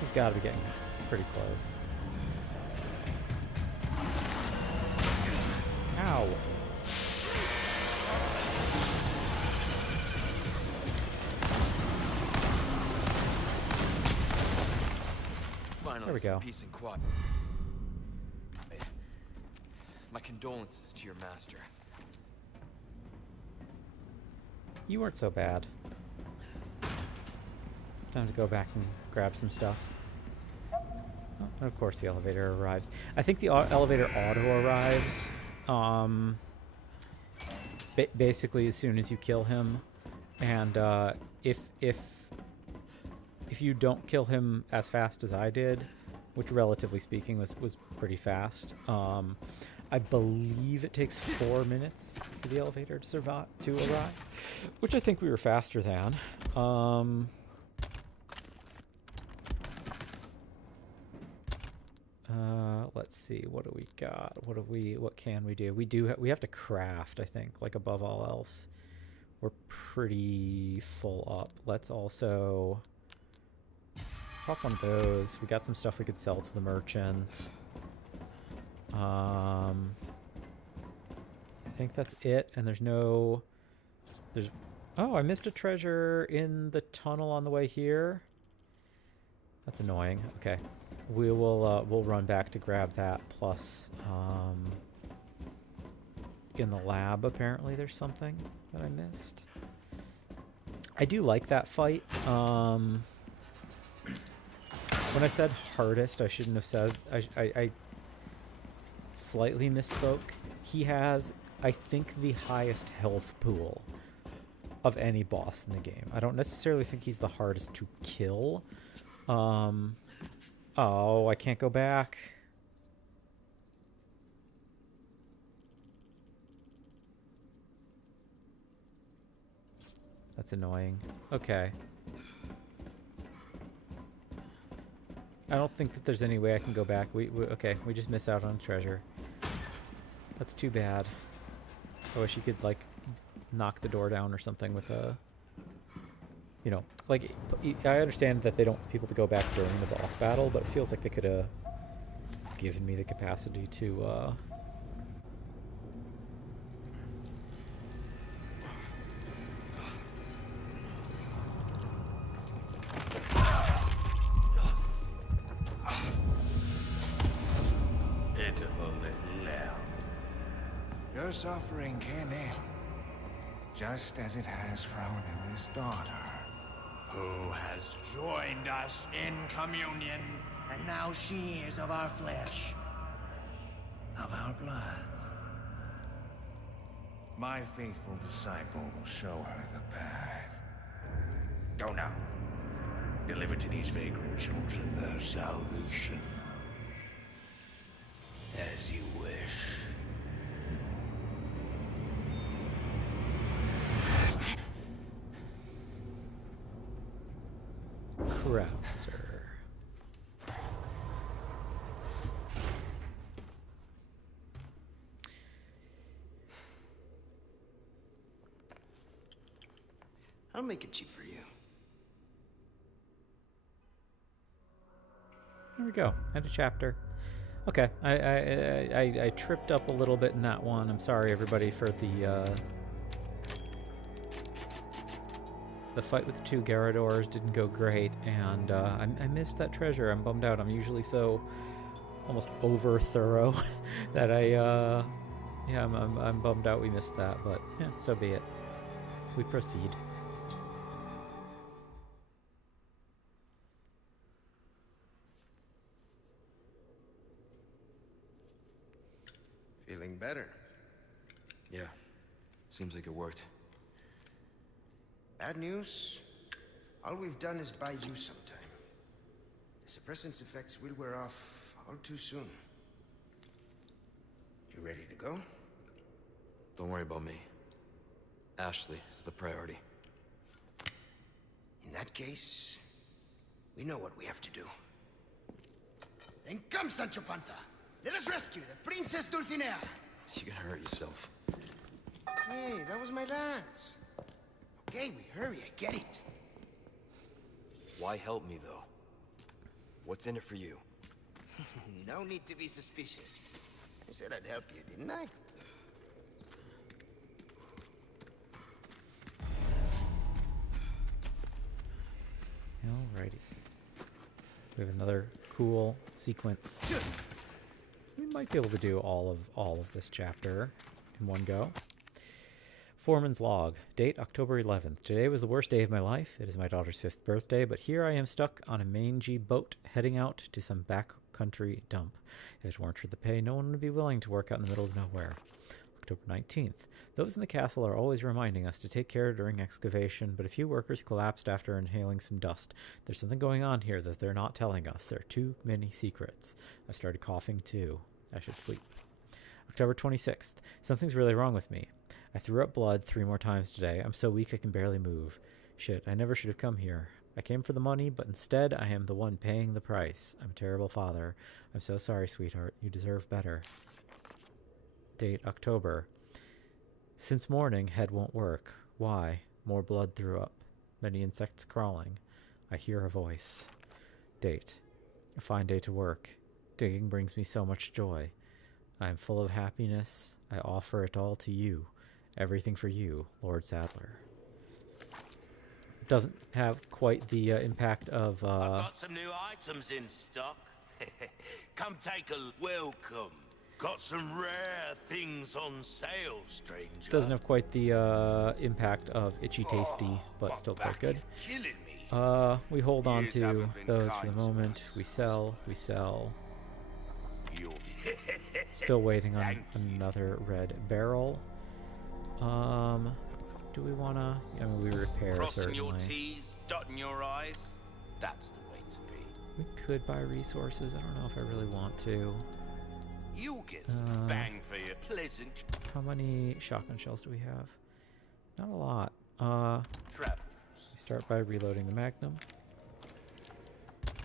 He's got to be getting pretty close. Ow. There we go. Peace and quiet. My condolences to your master. You weren't so bad. Time to go back and grab some stuff. Oh, and of course the elevator arrives. I think the elevator auto-arrives. Basically as soon as you kill him. And if you don't kill him as fast as I did, which relatively speaking was pretty fast, I believe it takes 4 minutes for the elevator to arrive, which I think we were faster than. Let's see, what do we got? What can we do? We have to craft, I think, like above all else. We're pretty full up. Let's also pop one of those. We got some stuff we could sell to the merchant. I think that's it, and oh, I missed a treasure in the tunnel on the way here. That's annoying. Okay. We'll run back to grab that, plus in the lab apparently there's something that I missed. I do like that fight. When I said hardest, I shouldn't have said, I slightly misspoke. He has, I think, the highest health pool of any boss in the game. I don't necessarily think he's the hardest to kill. Oh, I can't go back. That's annoying. Okay. I don't think that there's any way I can go back. Okay, we just miss out on treasure. That's too bad. I wish you could, like, knock the door down or something with a... You know, like, I understand that they don't want people to go back during the boss battle, but it feels like they could have given me the capacity to, Pitiful little lamb. Your suffering can end, just as it has for our newest daughter. Who has joined us in communion, and now she is of our flesh, of our blood. My faithful disciple will show her the path. Go now. Deliver to these vagrant children their salvation. As you wish. Krauser. I'll make it cheap for you. There we go. End of chapter. Okay, I tripped up a little bit in that one. I'm sorry, everybody, for the fight with the 2 Garradors didn't go great, and I missed that treasure. I'm bummed out. I'm usually so almost over thorough that I'm bummed out we missed that, but yeah, so be it. We proceed. Feeling better? Yeah. Seems like it worked. Bad news? All we've done is buy you some time. The suppressant's effects will wear off all too soon. You ready to go? Don't worry about me. Ashley is the priority. In that case, we know what we have to do. Then come, Sancho Panza! Let us rescue the Princess Dulcinea! You're gonna hurt yourself. Hey, that was my lance. Okay, we hurry, I get it. Why help me, though? What's in it for you? No need to be suspicious. I said I'd help you, didn't I? Alrighty. We have another cool sequence. We might be able to do all of this chapter in one go. Foreman's log. Date October 11th. Today was the worst day of my life. It is my daughter's 5th birthday, but here I am stuck on a mangy boat heading out to some backcountry dump. If it weren't for the pay, no one would be willing to work out in the middle of nowhere. October 19th. Those in the castle are always reminding us to take care during excavation, but a few workers collapsed after inhaling some dust. There's something going on here that they're not telling us. There are too many secrets. I've started coughing too. I should sleep. October 26th. Something's really wrong with me. I threw up blood 3 more times today. I'm so weak I can barely move. Shit, I never should have come here. I came for the money, but instead I am the one paying the price. I'm a terrible father. I'm so sorry, sweetheart. You deserve better. Date October. Since morning, head won't work. Why? More blood threw up. Many insects crawling. I hear a voice. Date. A fine day to work. Digging brings me so much joy. I am full of happiness. I offer it all to you. Everything for you, Lord Sadler. Doesn't have quite the impact of... I've got some new items in stock. Come take a welcome. Got some rare things on sale, stranger. Doesn't have quite the impact of Itchy Tasty, but still quite good. We hold on to those for the moment. We sell. Still waiting on another red barrel. Do we wanna? I mean, we repair Crossing your certainly. T's, dotting your I's. That's the way to be. We could buy resources. I don't know if I really want to. You'll get some bang for your pleasant How many shotgun shells do we have? Not a lot. travels. We start by reloading the Magnum.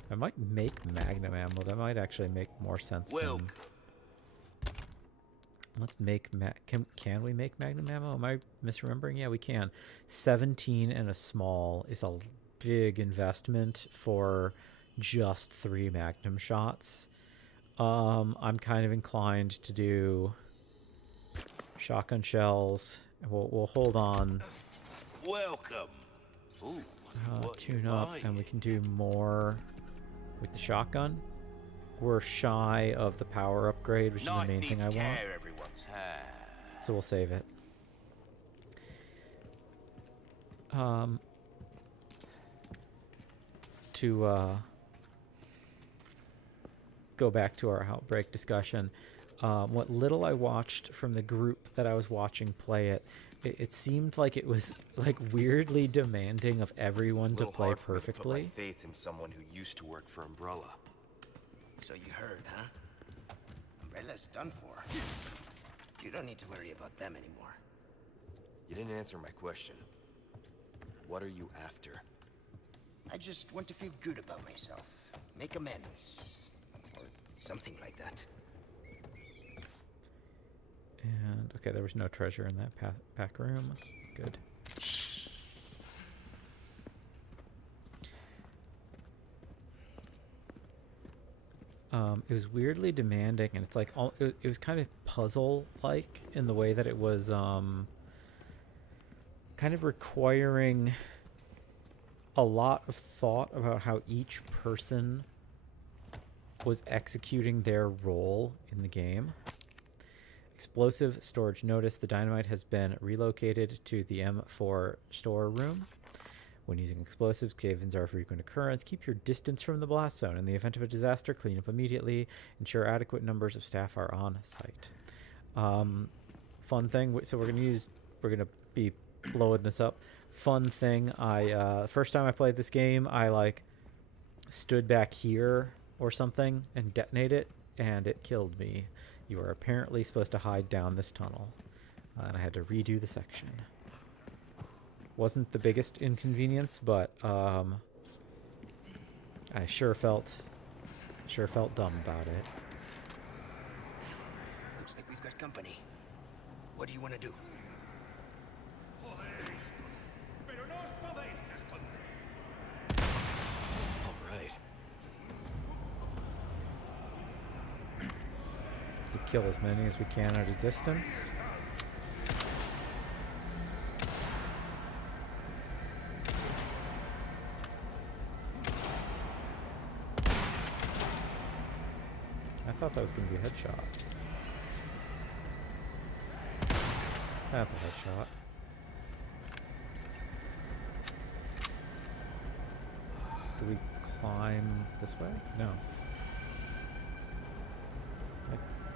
I might make Magnum ammo. That might actually make more sense than... Let's make... Can we make Magnum ammo? Am I misremembering? Yeah, we can. 17 and a small is a big investment for just 3 Magnum shots. I'm kind of inclined to do shotgun shells. We'll hold on. Welcome. Ooh, Tune up, and we can do more with the shotgun. We're shy of the power upgrade, which is the main thing I want. So we'll save it. To go back to our Outbreak discussion, what little I watched from the group that I was watching play it, it seemed like it was like weirdly demanding of everyone to play perfectly. Put my faith in someone who used to work for Umbrella. So you heard, huh? Umbrella's done for. You don't need to worry about them anymore. You didn't answer my question. What are you after? I just want to feel good about myself. Make amends. Or something like that. And, okay, there was no treasure in that back room. Good. It was weirdly demanding, and it's like it was kind of puzzle-like in the way that it was kind of requiring a lot of thought about how each person was executing their role in the game. Explosive storage notice. The dynamite has been relocated to the M4 storeroom. When using explosives, cave-ins are a frequent occurrence. Keep your distance from the blast zone. In the event of a disaster, clean up immediately. Ensure adequate numbers of staff are on site. Fun thing. So we're gonna be blowing this up. Fun thing. First time I played this game, I like stood back here or something and detonated it, and it killed me. You are apparently supposed to hide down this tunnel, and I had to redo the section. Wasn't the biggest inconvenience, but I sure felt dumb about it. Looks like we've got company. What do you want to do? All right. We kill as many as we can at a distance. I thought that was going to be a headshot. That's a headshot. Do we climb this way? No. Am I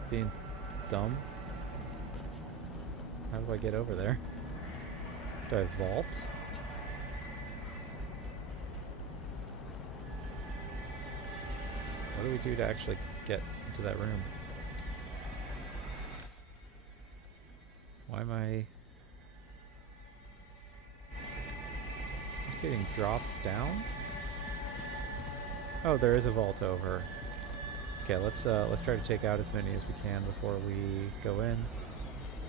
being dumb? How do I get over there? Do I vault? What do we do to actually get into that room? Why am I just getting dropped down? Oh, there is a vault over. Okay, let's try to take out as many as we can before we go in.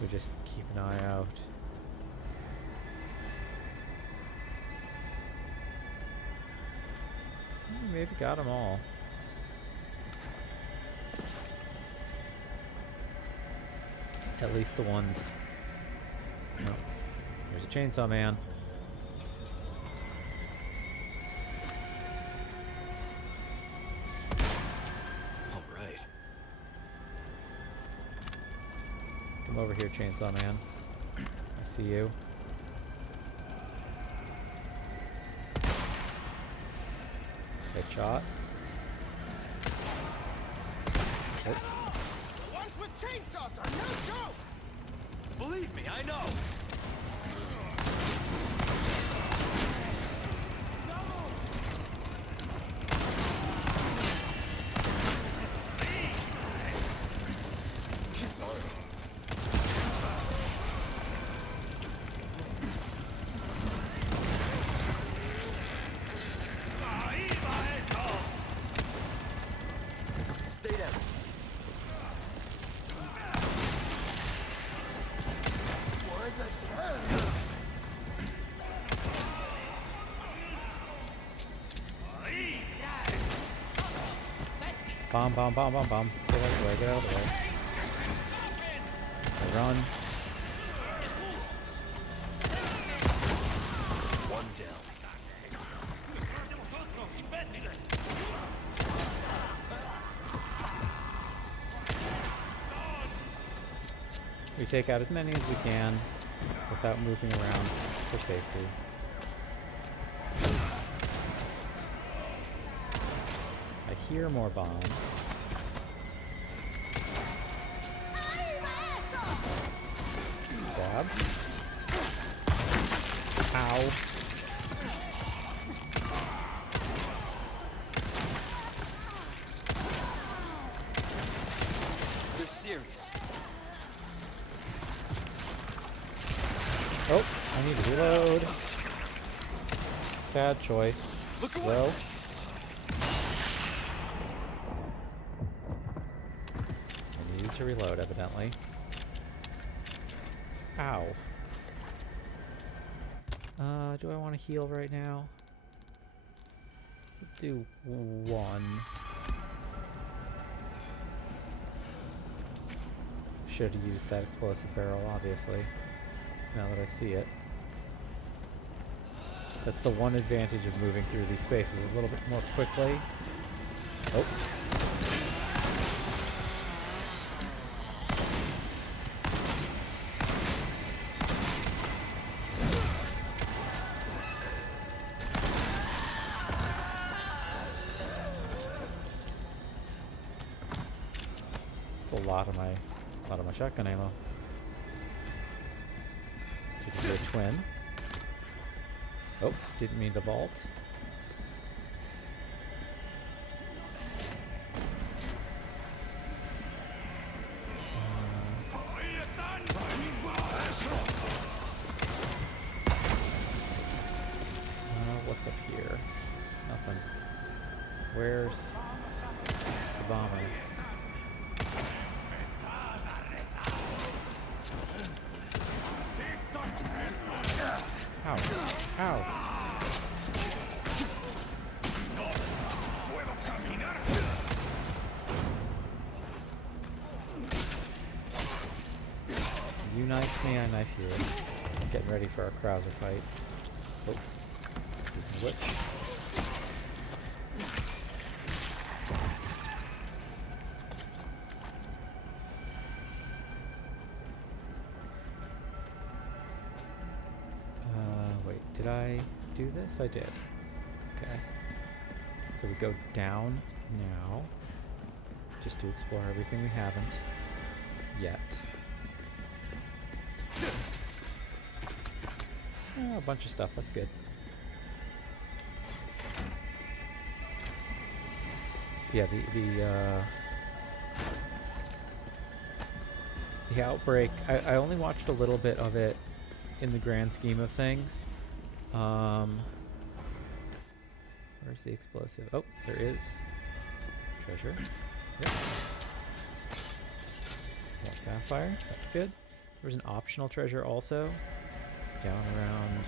We just keep an eye out. Maybe got them all. At least the ones. No. There's a chainsaw man. All right. Come over here, chainsaw man. I see you. Headshot. Hit. The ones with chainsaws are no joke! Believe me, I know. Stay down. Bomb, bomb, bomb, bomb, bomb. Get out of the way, get out of the way. I run. One down. We take out as many as we can without moving around for safety. I hear more bombs. Stab. Ow. They're serious. Oh, I need to reload. Bad choice. Look away. Well. I needed to reload, evidently. Ow. Do I want to heal right now? Do one. Should have used that explosive barrel, obviously. Now that I see it. That's the one advantage of moving through these spaces a little bit more quickly. Oh. That's a lot of my shotgun ammo. So you can do a twin. Oh, didn't mean to vault. What's up here? Nothing. Where's the bomber? Ow. Ow. You knife me, I knife you. Getting ready for our Krauser fight. Oh. Speaking of which. Did I do this? I did. Okay. So we go down now, just to explore everything we haven't yet. Oh, a bunch of stuff, that's good. Yeah, the Outbreak, I only watched a little bit of it in the grand scheme of things. Where's the explosive? Oh, there is. Treasure. Yep. More sapphire, that's good. There was an optional treasure also. Down around...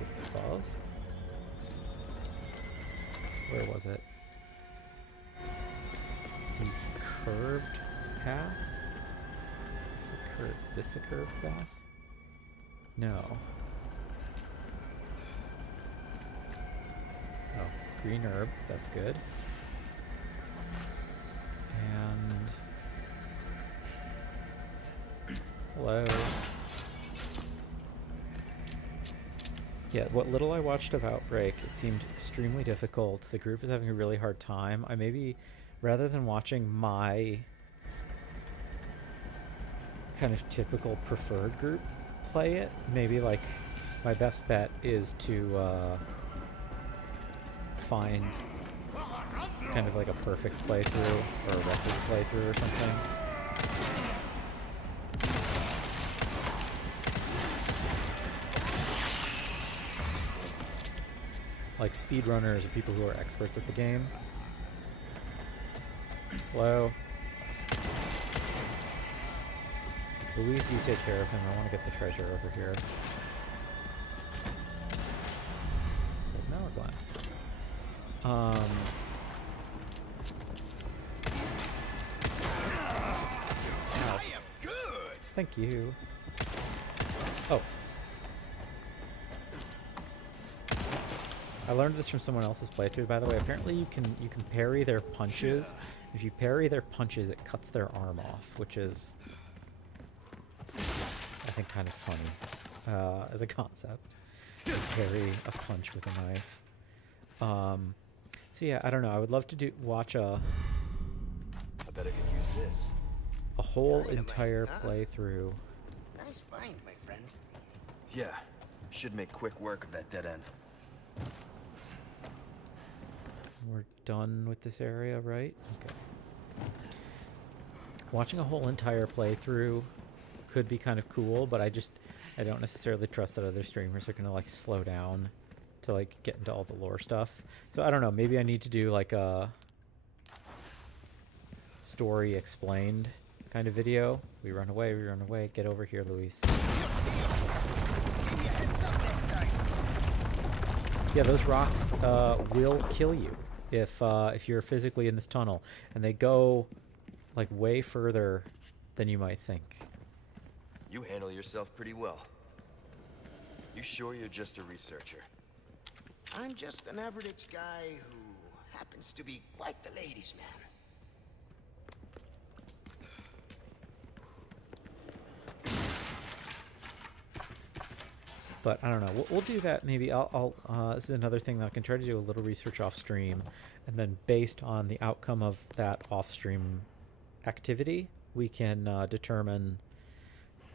Is it above? Where was it? The curved path? Is this the curved path? No. Oh, green herb, that's good. And... Hello. Yeah, what little I watched of Outbreak, it seemed extremely difficult. The group is having a really hard time. I maybe, rather than watching my kind of typical preferred group play it, maybe like my best bet is to find kind of like a perfect playthrough or a record playthrough or something. Like speedrunners or people who are experts at the game. Hello. Louise, you take care of him. I want to get the treasure over here. Golden hourglass. Ow. Thank you. Oh. I learned this from someone else's playthrough, by the way. Apparently you can parry their punches. If you parry their punches, it cuts their arm off, which is, I think, kind of funny as a concept. Parry a punch with a knife. So yeah, I don't know. I would love to watch a I bet I could use this. a whole entire playthrough. Nice find, my friend. Yeah, should make quick work of that dead end. We're done with this area, right? Okay. Watching a whole entire playthrough could be kind of cool, but I don't necessarily trust that other streamers are gonna like slow down to like get into all the lore stuff. So I don't know, maybe I need to do like a story explained kind of video. We run away, get over here, Luis. Yeah, those rocks will kill you if you're physically in this tunnel, and they go like way further than you might think. You handle yourself pretty well. You sure you're just a researcher? I'm just an average guy who happens to be quite the ladies' man. But I don't know. We'll do that maybe. This is another thing that I can try to do a little research off stream, and then based on the outcome of that off stream activity, we can determine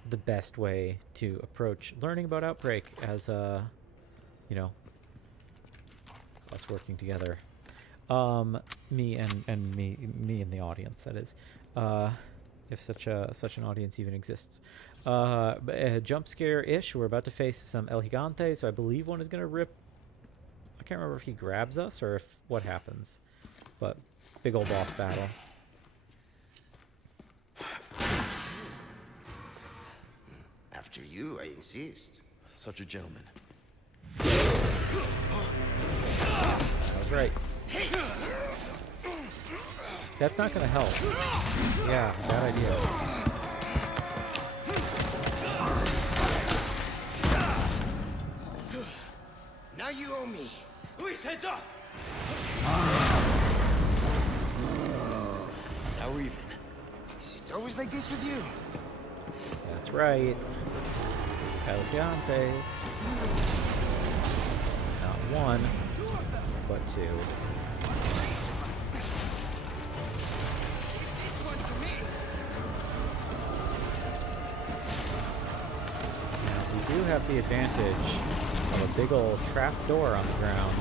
the best way to approach learning about Outbreak as you know, us working together. Me and me in the audience, that is. If such an audience even exists. Jump scare-ish. We're about to face some El Gigante, so I believe one is going to rip. I can't remember if he grabs us or if what happens. But big old boss battle. After you, I insist. Such a gentleman. That was right. That's not going to help. Yeah, bad idea. Now you owe me. Luis, heads up! Now we're even. Is it always like this with you? That's right. El Gigantes. Not one, but two. Now, we do have the advantage of a big old trap door on the ground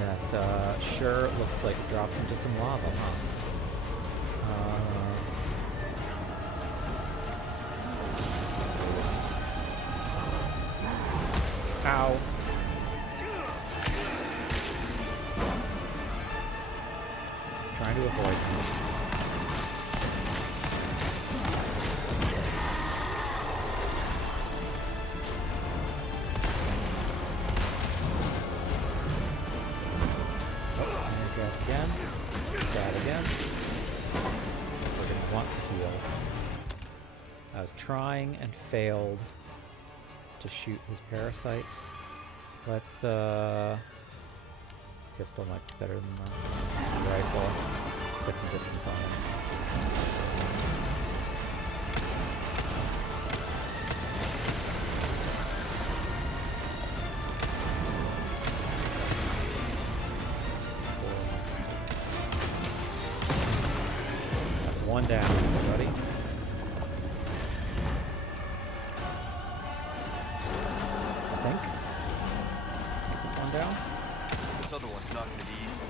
that sure looks like it drops into some lava, huh? Ow. Trying to avoid them. And grabs again. Grab again. We're going to want to heal. I was trying and failed to shoot his parasite. Let's pistol might be better than the rifle. Let's get some distance on him. That's one down, everybody. Down. This other one's not gonna be easy.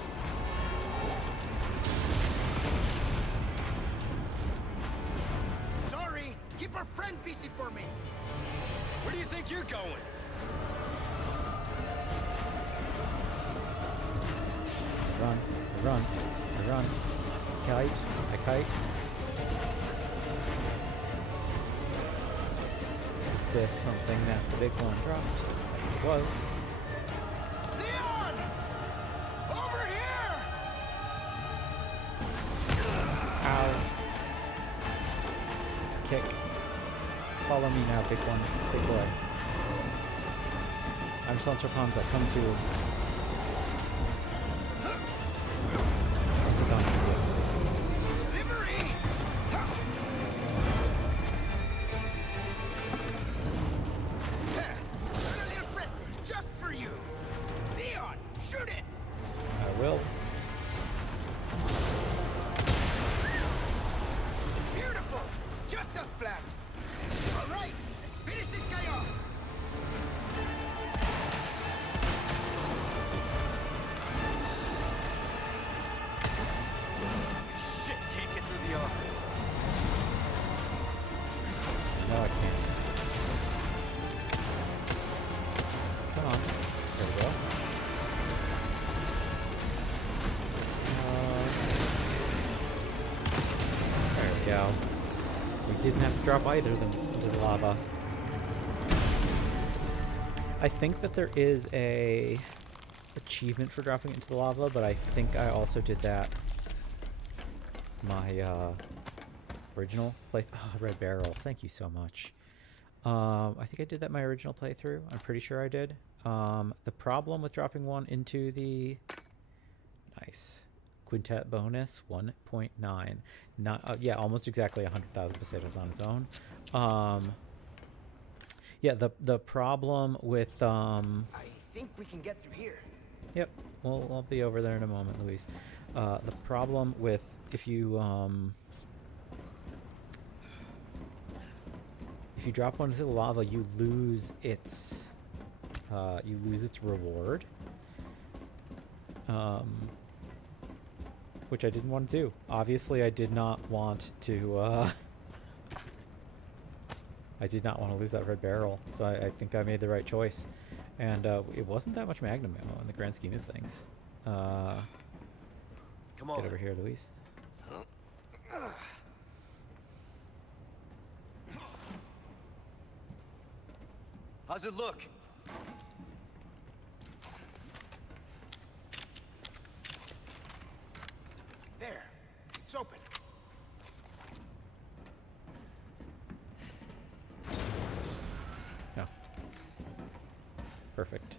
Sorry, keep our friend busy for me. Where do you think you're going? Run, I run, I run. Kite, I kite. Is this something that the big one dropped? I think it was. Kick. Follow me now, big one. Big boy. I'm Salazar Panza. Come to. Delivery! Got a little present just for you. Leon, shoot it! I will. Beautiful! Just as planned. All right, let's finish this guy off. Shit, can't get through the armor. No, I can't. Come on. There we go. There we go. We didn't have to drop either of them into the lava. I think that there is a achievement for dropping it into the lava, but I think I also did that my original play. Oh, Red Barrel, thank you so much. I think I did that my original playthrough. I'm pretty sure I did. The problem with dropping one into the nice quintet bonus 1.9, not yeah, almost exactly 100,000 pesetas on its own. Yeah, the problem with I think we can get through here. Yep, well, I'll be over there in a moment, Luis. The problem with if you drop one into the lava, you lose its reward, which I didn't want to do. Obviously, I did not want to. I did not want to lose that red barrel, so I think I made the right choice. And it wasn't that much magnum ammo in the grand scheme of things. Come on. Get over here, Luis. How's it look? There, it's open. No. Perfect.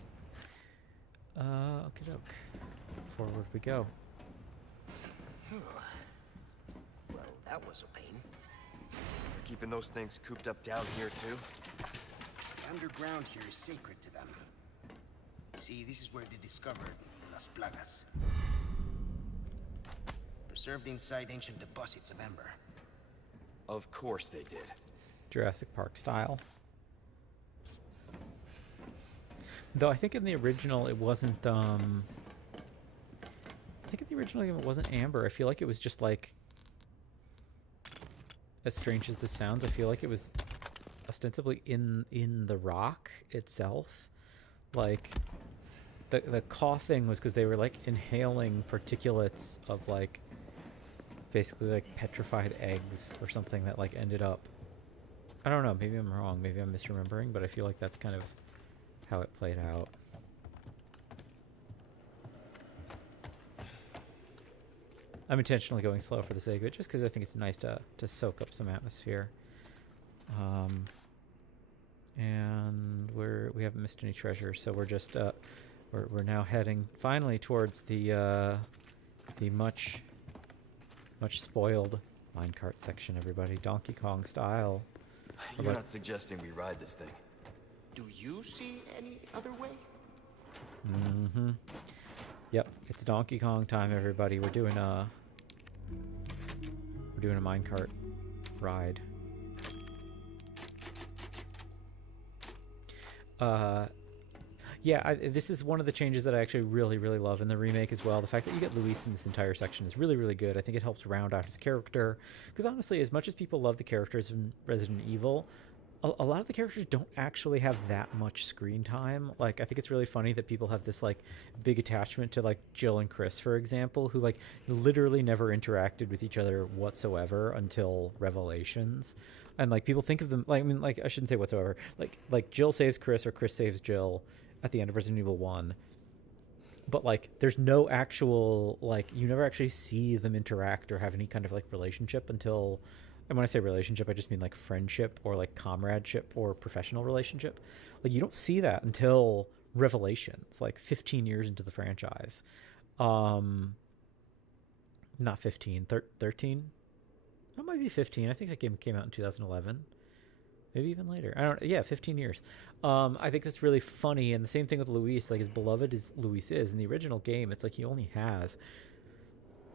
Okie doke. Forward we go. Well, that was a pain. keeping those things cooped up down here, too? The underground here is sacred to them. See, this is where they discovered Las Plagas. Preserved inside ancient deposits of amber. Of course they did. Jurassic Park style. Though I think in the original it wasn't, I think in the original game it wasn't amber. I feel like it was just like, as strange as this sounds, I feel like it was ostensibly in the rock itself. Like, the coughing was because they were like inhaling particulates of like, basically like petrified eggs or something that like ended up, I don't know, maybe I'm wrong, maybe I'm misremembering, but I feel like that's kind of how it played out. I'm intentionally going slow for the sake of it, just because I think it's nice to soak up some atmosphere. And we haven't missed any treasure, so we're just we're now heading finally towards the much spoiled minecart section. Everybody, Donkey Kong style. You're not suggesting we ride this thing? Do you see any other way? Mm-hmm. Yep, it's Donkey Kong time, everybody. We're doing a minecart ride. Yeah, this is one of the changes that I actually really, really love in the remake as well. The fact that you get Luis in this entire section is really, really good. I think it helps round out his character. Because honestly, as much as people love the characters in Resident Evil, a lot of the characters don't actually have that much screen time. Like, I think it's really funny that people have this, like, big attachment to, like, Jill and Chris, for example, who, like, literally never interacted with each other whatsoever until Revelations. And, like, people think of them, like, I mean, like, I shouldn't say whatsoever. Like Jill saves Chris or Chris saves Jill at the end of Resident Evil 1. But, like, there's no actual, like, you never actually see them interact or have any kind of, like, relationship until... And when I say relationship, I just mean like friendship or like comradeship or professional relationship. Like, you don't see that until Revelations, like 15 years into the franchise. Not 15, 13? That might be 15. I think that game came out in 2011. Maybe even later. I don't know. Yeah, 15 years. I think that's really funny. And the same thing with Luis. Like, as beloved as Luis is, in the original game, it's like he only has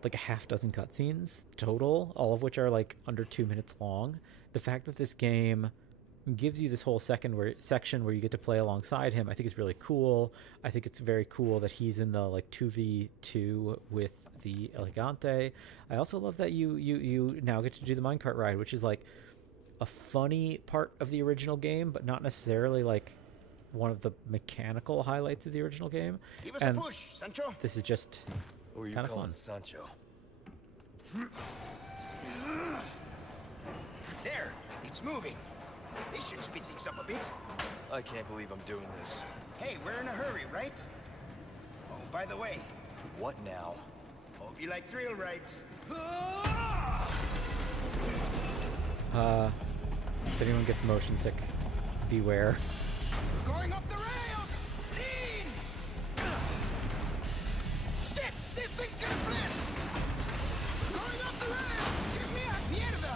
like a half dozen cutscenes total, all of which are like under 2 minutes long. The fact that this game gives you this whole section where you get to play alongside him, I think is really cool. I think it's very cool that he's in the like 2v2 with the Elegante. I also love that you now get to do the minecart ride, which is like a funny part of the original game, but not necessarily like one of the mechanical highlights of the original game. Give us a push, Sancho. This is just Or you kind of calling fun. Sancho? There, it's moving. This should speed things up a bit. I can't believe I'm doing this. Hey, we're in a hurry, right? Oh, by the way, What now? hope you like thrill rides. If anyone gets motion sick, beware. We're going off the rails! Lean! Shit! This thing's gonna flip! We're going off the rails! Give me a mierda!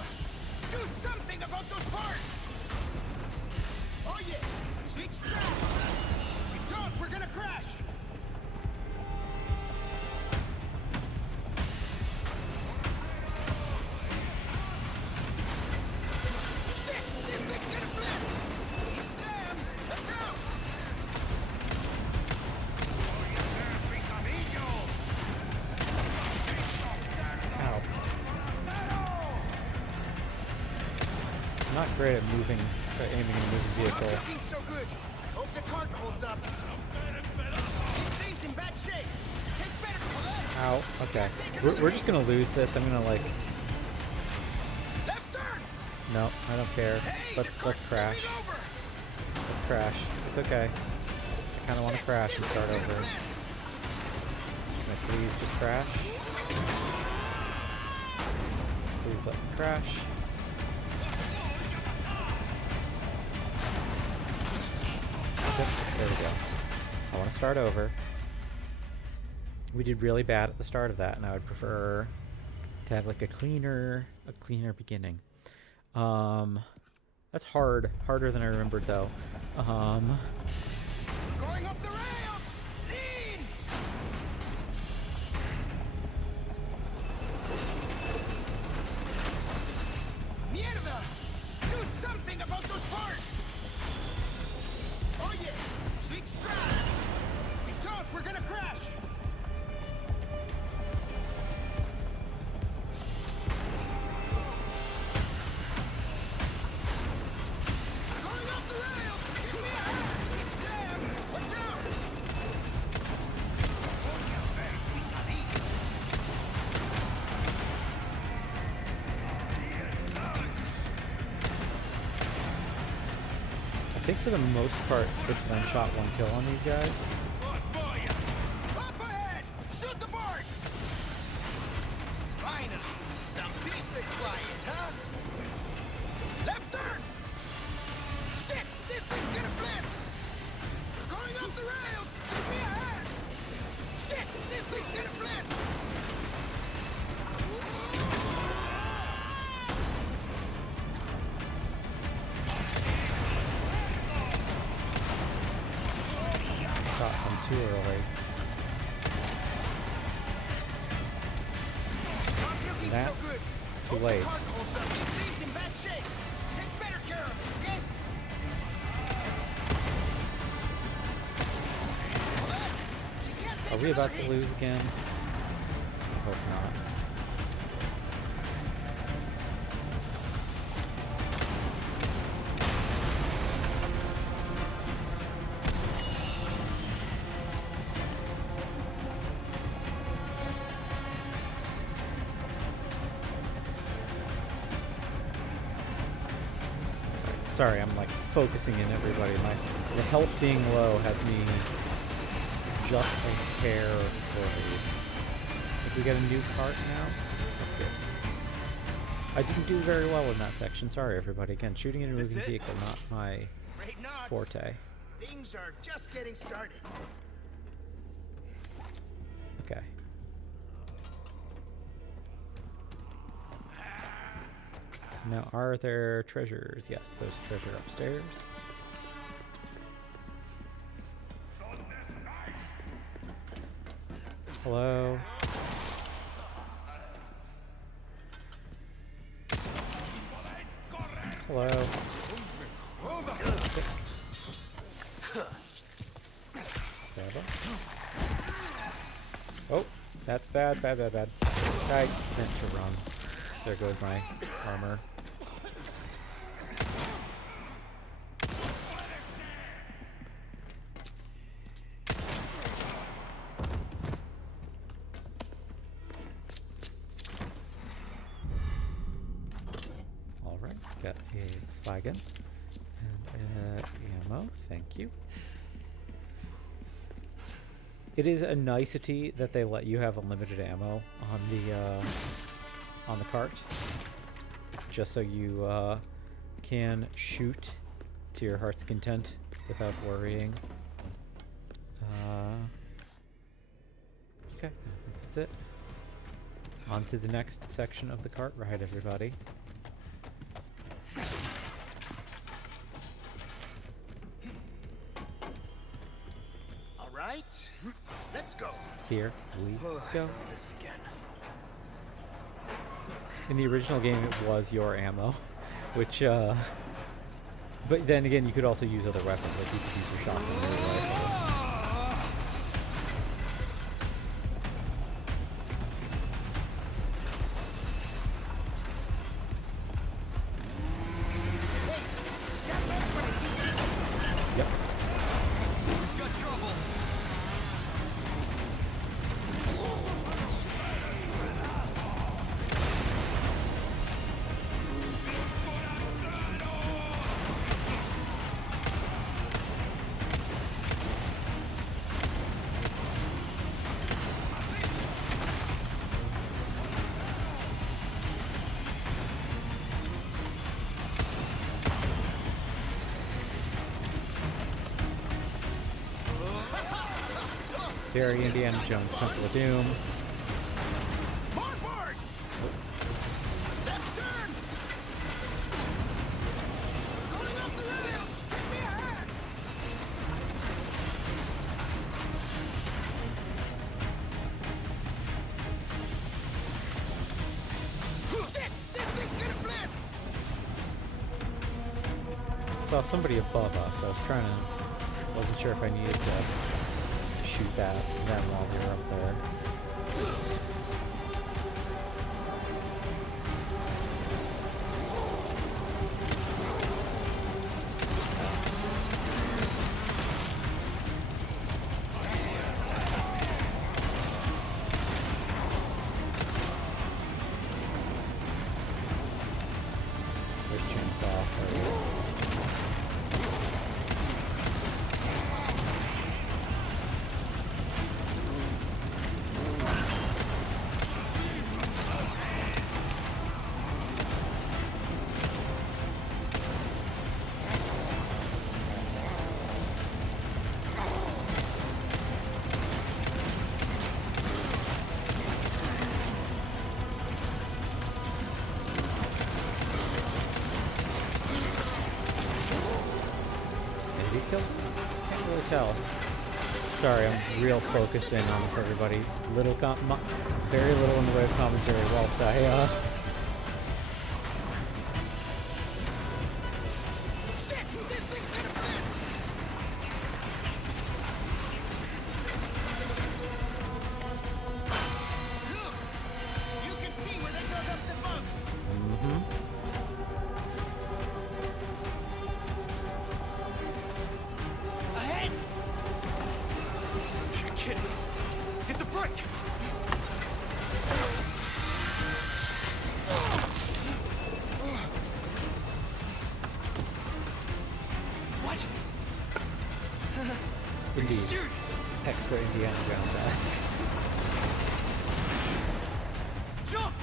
Do something about those parts! Oh yeah! Switch tracks! If we don't, we're gonna crash! Shit! This thing's gonna flip! It's them! Let's out! Ow. I'm not great at moving, aiming a moving vehicle. Not looking so good. Hope the cart holds up. This thing's in bad shape. Take better. Ow. Okay. We're just gonna lose this. I'm gonna like. Left turn. No, I don't care. Hey, Let's the cart's crash. moving over. Let's crash. It's okay. I kind of want to crash and start over. Can I please just crash? Please let me crash. Yep, there we go. I want to start over. We did really bad at the start of that, and I would prefer to have like a cleaner beginning. That's harder than I remembered though. Going off the rails! Lean! Mierda! Do something about those parts! Oh yeah! Sweet straps! If we don't, we're gonna crash! Going off the rails! Give me a hand! It's them! Watch out! I think for the most part, it's one shot, one kill on these guys. Up ahead! Shoot the board! Finally, some peace and quiet, huh? Left turn! Shit! This thing's gonna flip! Going off the rails! Give me a hand! Shit! This thing's gonna flip! Shot them too early. Not looking That so good. too Hope the late. cart holds up. This thing's in bad shape. Take better care of it, okay? Hold on. She can't take Are we about another to hit. lose again? Hope not. Sorry, I'm like focusing in everybody. The health being low has me just a hair worried. If we get a new cart now, that's good. I didn't do very well in that section. Sorry, everybody. Again, shooting in a moving it? vehicle, not my Afraid not. forte. Things are just getting started. Okay. Now, are there treasures? Yes, there's a treasure upstairs. Hello? Hello? Oh, that's bad, bad, bad, bad. I meant to run. There goes my armor. Alright, got a flagon and ammo, thank you. It is a nicety that they let you have unlimited ammo on the cart, just so you can shoot to your heart's content without worrying. Okay, that's it. On to the next section of the cart ride, everybody. All right, let's go. Here we go. This again. In the original game, it was your ammo, which, but then again, you could also use other weapons, like you could use your shotgun or your rifle. Yep. Very Indiana Jones Temple of Doom. More boards! Left turn! saw somebody above us. I was trying to... wasn't sure if I needed to shoot them while we were up there. Can't really tell. Sorry, I'm real focused in on this, everybody. Very little in the way of commentary whilst I, Indeed. Extra Indiana Jones-esque. Jump!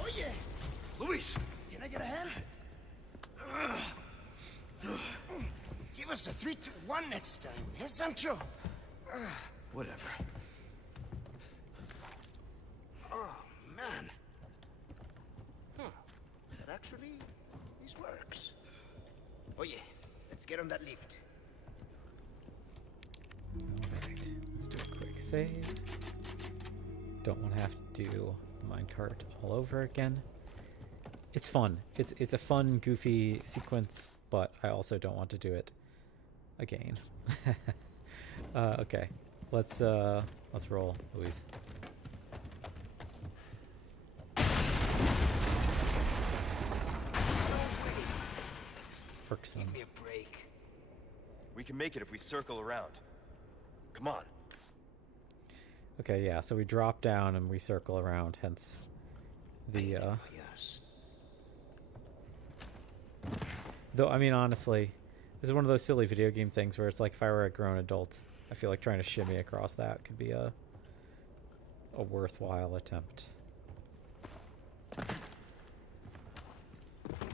Oh yeah! Luis! Can I get a hand? Give us a 3-2-1 next time, eh, Sancho? Whatever. Oh, man. Huh. That actually... this works. Oh yeah, let's get on that lift. Alright, let's do a quick save. Don't want to have to do the minecart all over again. It's fun. It's a fun, goofy sequence, but I also don't want to do it again. Okay, let's roll, Luis. Give me a break. We can make it if we circle around. Come on. Okay, yeah, so we drop down and we circle around, hence the, Yes. Though, I mean, honestly, this is one of those silly video game things where it's like if I were a grown adult, I feel like trying to shimmy across that could be a worthwhile attempt.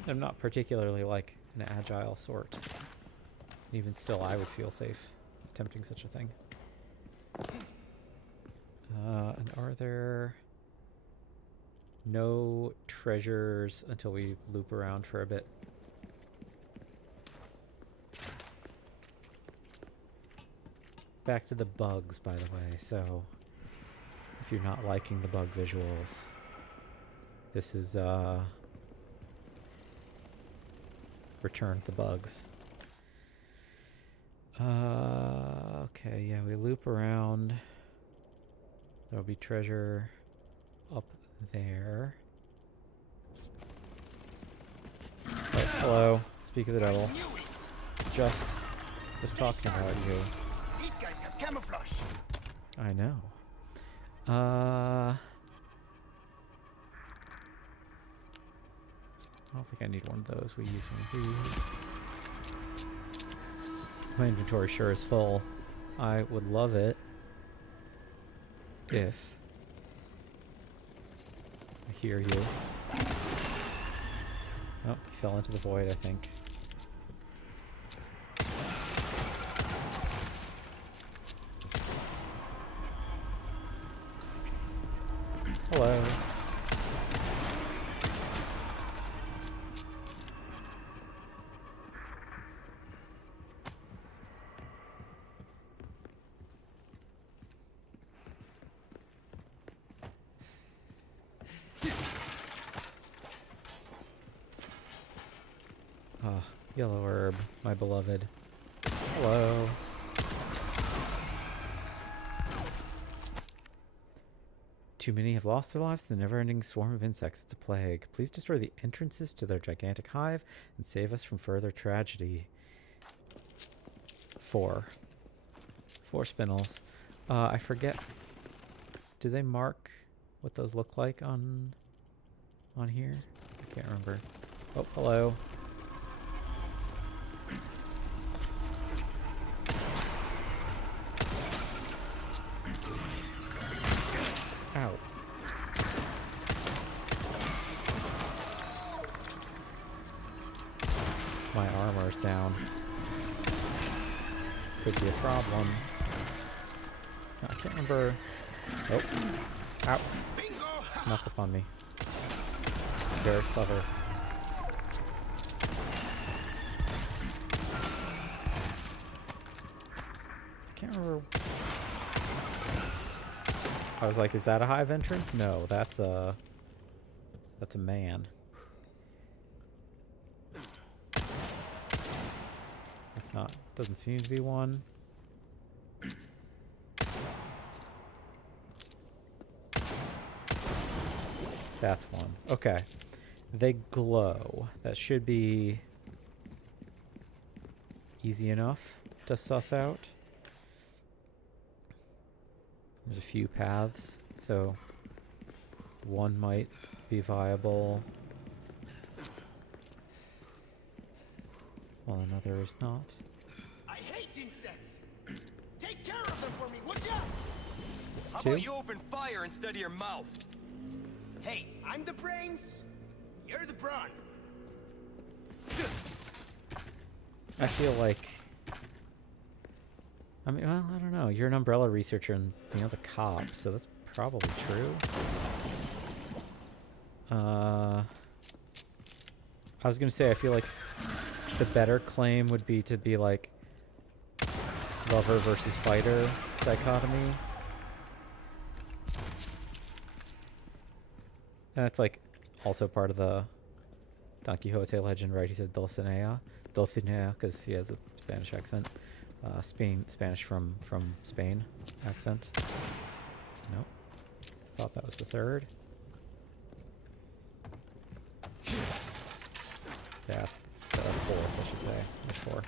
I'm not particularly like an agile sort. Even still, I would feel safe attempting such a thing. And are there no treasures until we loop around for a bit? Back to the bugs, by the way. So, if you're not liking the bug visuals, this is Return the Bugs. Okay, yeah, we loop around. There'll be treasure up there. Oh, hello. Speak of the devil. Just talking about you. These guys have camouflage. I know. I don't think I need one of those. We use one of these. My inventory sure is full. I would love it if I hear you. Oh, you fell into the void, I think. Hello. Yellow herb, my beloved. Hello. Too many have lost their lives to the never-ending swarm of insects. It's a plague. Please destroy the entrances to their gigantic hive and save us from further tragedy. 4 spinels. I forget. Do they mark what those look like on here? I can't remember. Oh, hello. Ow. My armor's down. Could be a problem. No, I can't remember. Oh. Ow. Snuck up on me. Very clever. I can't remember. I was like, is that a hive entrance? No, that's a man. It's not. Doesn't seem to be one. That's one. Okay. They glow. That should be easy enough to suss out. There's a few paths, so one might be viable while another is not. I hate insects. Take care of them for me, would ya? How Two? about you open fire instead of your mouth? Hey, I'm the brains. You're the brawn. I feel like... I mean, well, I don't know. You're an umbrella researcher and the other's a cop, so that's probably true. I was gonna say, I feel like the better claim would be to be like lover versus fighter dichotomy. And that's like also part of the Don Quixote legend, right? He said Dulcinea, because he has a Spanish accent. Spanish from Spain accent. Nope. Thought that was the third. That's the fourth, I should say. There's 4.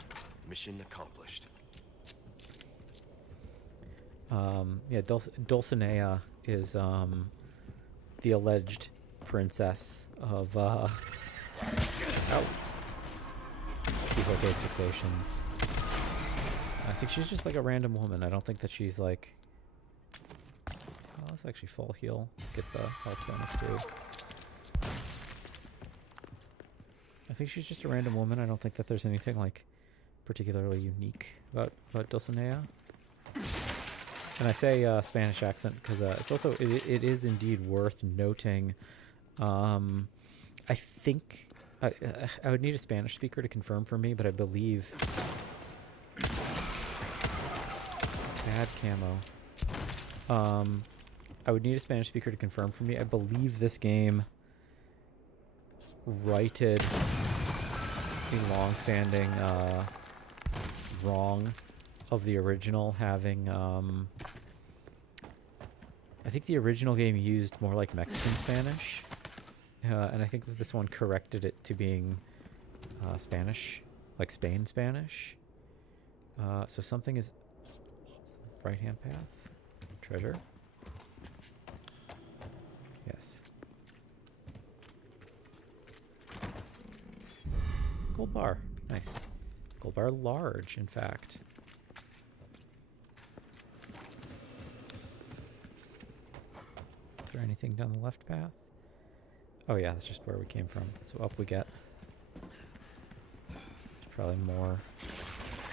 Mission accomplished. Yeah, Dulcinea is the alleged princess of Quixote's fixations. I think she's just like a random woman. I don't think that she's like... Oh, let's actually full heal. Get the health bonus too. I think she's just a random woman. I don't think that there's anything like particularly unique about Dulcinea. And I say Spanish accent because it's also it is indeed worth noting. I think I would need a Spanish speaker to confirm for me, but I believe bad camo. I would need a Spanish speaker to confirm for me. I believe this game righted the long-standing wrong of the original having I think the original game used more like Mexican Spanish, and I think that this one corrected it to being Spanish, like Spain Spanish. So something is right-hand path. Treasure. Yes. Gold bar. Nice. Gold bar large, in fact. Is there anything down the left path? Oh yeah, that's just where we came from. So up we get. There's probably more.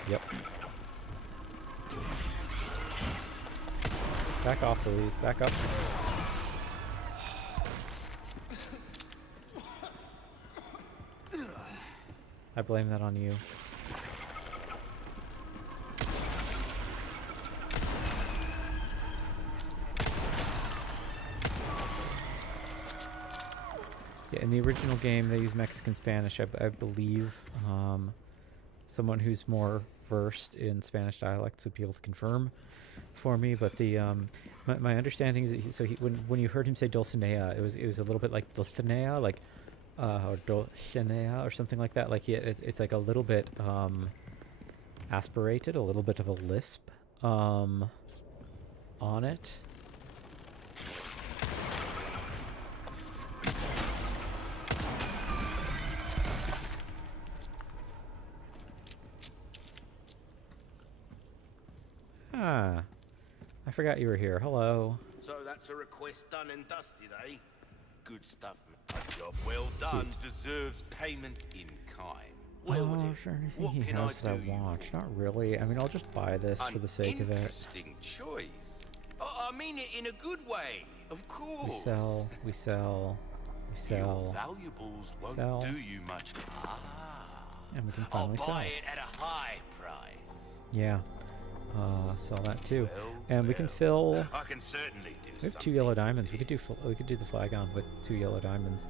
Yep. Back off, Louise. Back up. I blame that on you. Yeah, in the original game they use Mexican Spanish, I believe. someone who's more versed in Spanish dialects would be able to confirm for me. But the my understanding is that when you heard him say Dulcinea, it was a little bit like Dulcinea, like or Dulcinea or something like that. Like it's like a little bit aspirated, a little bit of a lisp on it. Ah, I forgot you were here. Hello. So that's a request done and dusted, eh? Good stuff, man. A job well done deserves payment in kind. Well, Oh, sure. what He can has I that do you watch. for? Not really. I mean, I'll just buy this for the sake of it. Interesting choice. Oh, I mean it in a good way, of course. We sell. We sell. We Your sell. valuables won't Sell. do you much. And we can I'll finally buy sell. it at a high price. Yeah. Sell that too. Well, And we can well, fill. I can certainly do We have 2 something yellow diamonds. We could do. We could do the flagon with 2 yellow diamonds.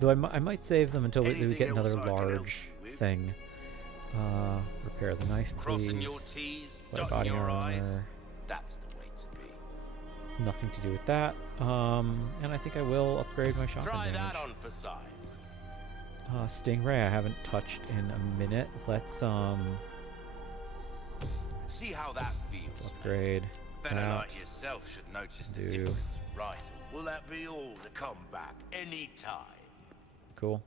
Though I might save them until we Anything get another else I can help large you with? thing. Repair the knife, Crossing please. your T's, Light dotting body your I's. armor. That's the way to be. Nothing to do with that. And I think I will upgrade my shotgun Try damage. that on for size. Stingray I haven't touched in a minute. Let's See how that feels. mate. upgrade Fella that. like yourself should notice the Do. difference, right? Will that be all to come back anytime? Cool.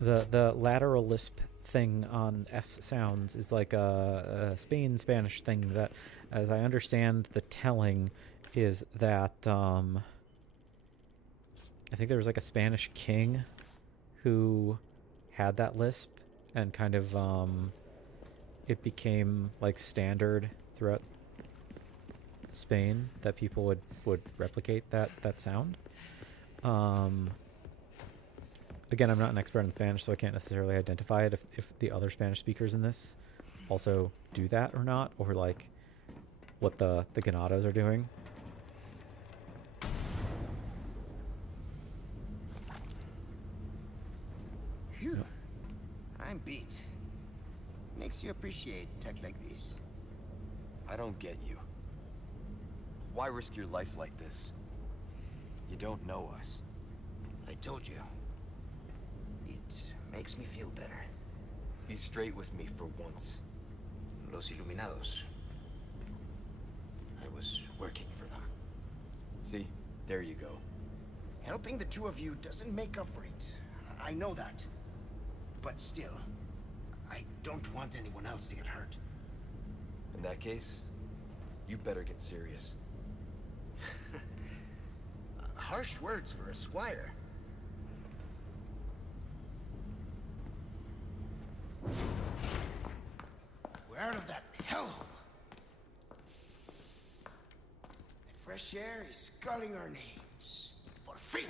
The lateral lisp thing on S sounds is like a Spanish thing that, as I understand the telling, is that I think there was like a Spanish king who had that lisp, and kind of it became like standard throughout Spain that people would replicate that sound. Again, I'm not an expert in Spanish, so I can't necessarily identify it if the other Spanish speakers in this also do that or not, or like what the ganados are doing. Phew. I'm beat. Makes you appreciate tech like this. I don't get you. Why risk your life like this? You don't know us. I told you. It makes me feel better. Be straight with me for once. Los Iluminados. I was working for them. See? There you go. Helping the two of you doesn't make up for it. I know that. But still, I don't want anyone else to get hurt. In that case, you better get serious. Harsh words for a squire. We're out of that hellhole. The fresh air is calling our names. Por fin!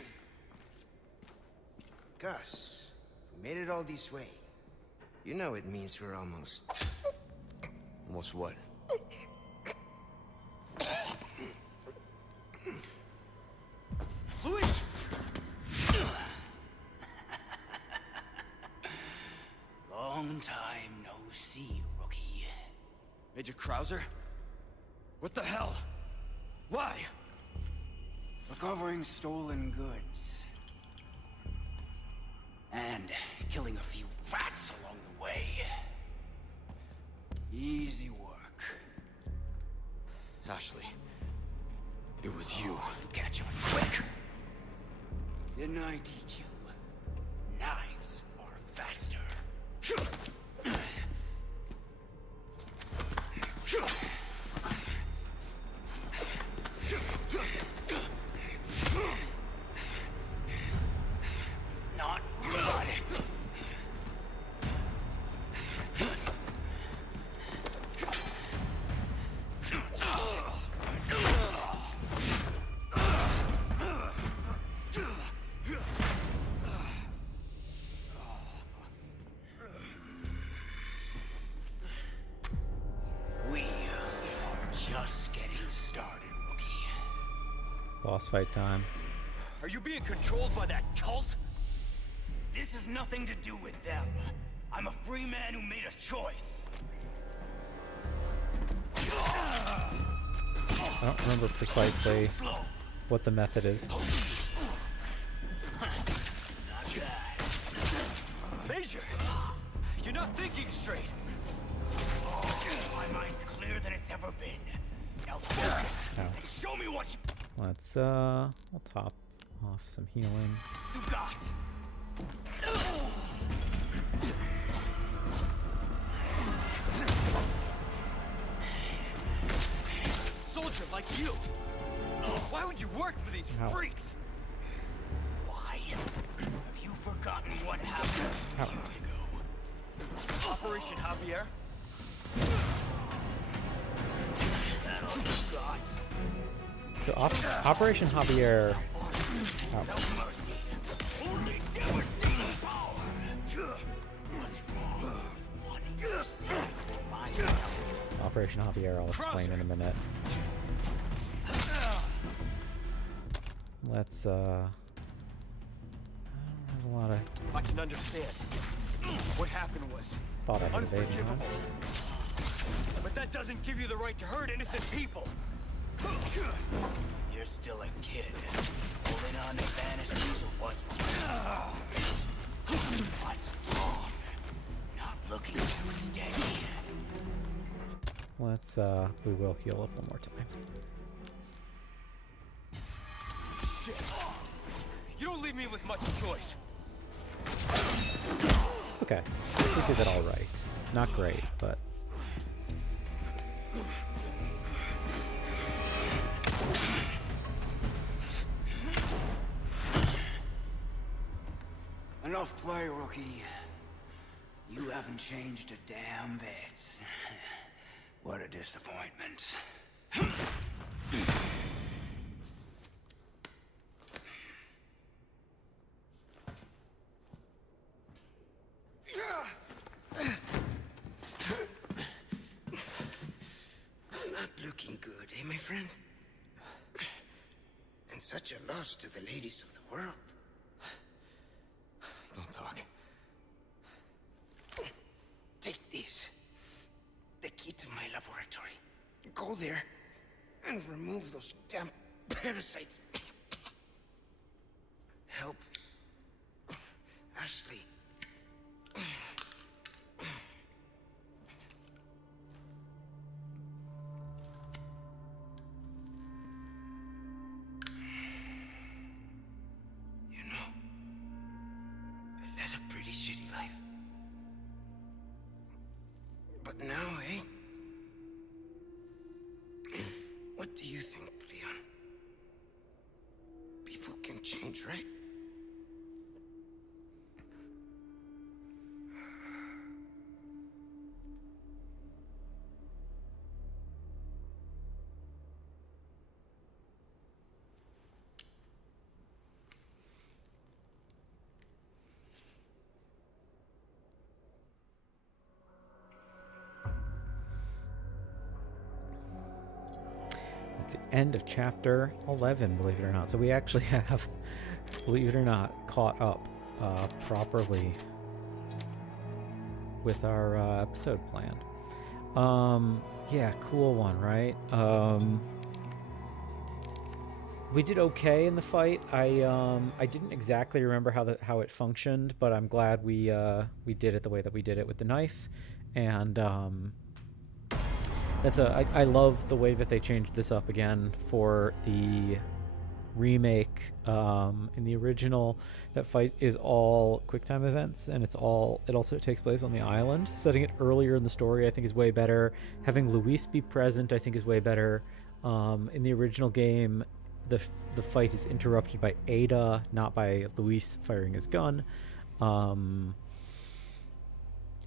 Gus, if we made it all this way, you know it means we're almost... Almost what? Luis! Long time no see, rookie. Major Krauser? What the hell? Why? Recovering stolen goods. And killing a few rats along the way. Easy work. Ashley, it was you. You catch on quick. Didn't I teach you? Knives are faster. Not good. We are just getting started, rookie. Boss fight time. Are you being controlled by that cult? This has nothing to do with them. I'm a free man who made a choice. I don't remember precisely what the method is. Major, you're not thinking straight. My mind's clearer than it's ever been. Now focus and show me what Let's we'll top off some healing. you got. Soldier like you. Why would you work for these Ow. freaks? Why? Have you forgotten what happened years ago? Operation Javier? That all you got? So Operation Javier. No mercy. Only devastating power. What's wrong? Wanting to save my life. Operation Javier, I'll explain in a minute. Let's I don't have a lot of I can understand. What happened was thought I had evaded. unforgivable. But that doesn't give you the right to hurt innocent people. You're still a kid. Holding on to fantasies of what's wrong. What's wrong? Not looking too steady. Let's we will heal up one more time. Shit. You don't leave me with much choice. Okay, we did it all right. Not great, but Enough play, rookie. You haven't changed a damn bit. What a disappointment. Not looking good, eh, my friend? And such a loss to the ladies of the world. Don't talk. Take this. The key to my laboratory. Go there and remove those damn parasites. Help Ashley. You know, I led a pretty shitty life. But now, eh? What do you think, Leon? People can change, right? it's the end of chapter 11, believe it or not. So we actually have, believe it or not, caught up properly with our episode plan. Yeah, cool one, right? We did okay in the fight. I didn't exactly remember how it functioned, but I'm glad we did it the way that we did it with the knife, and I love the way that they changed this up again for the remake. In the original, that fight is all QuickTime events, and it also takes place on the island. Setting it earlier in the story, I think, is way better. Having Luis be present, I think, is way better. In the original game, the fight is interrupted by Ada, not by Luis firing his gun.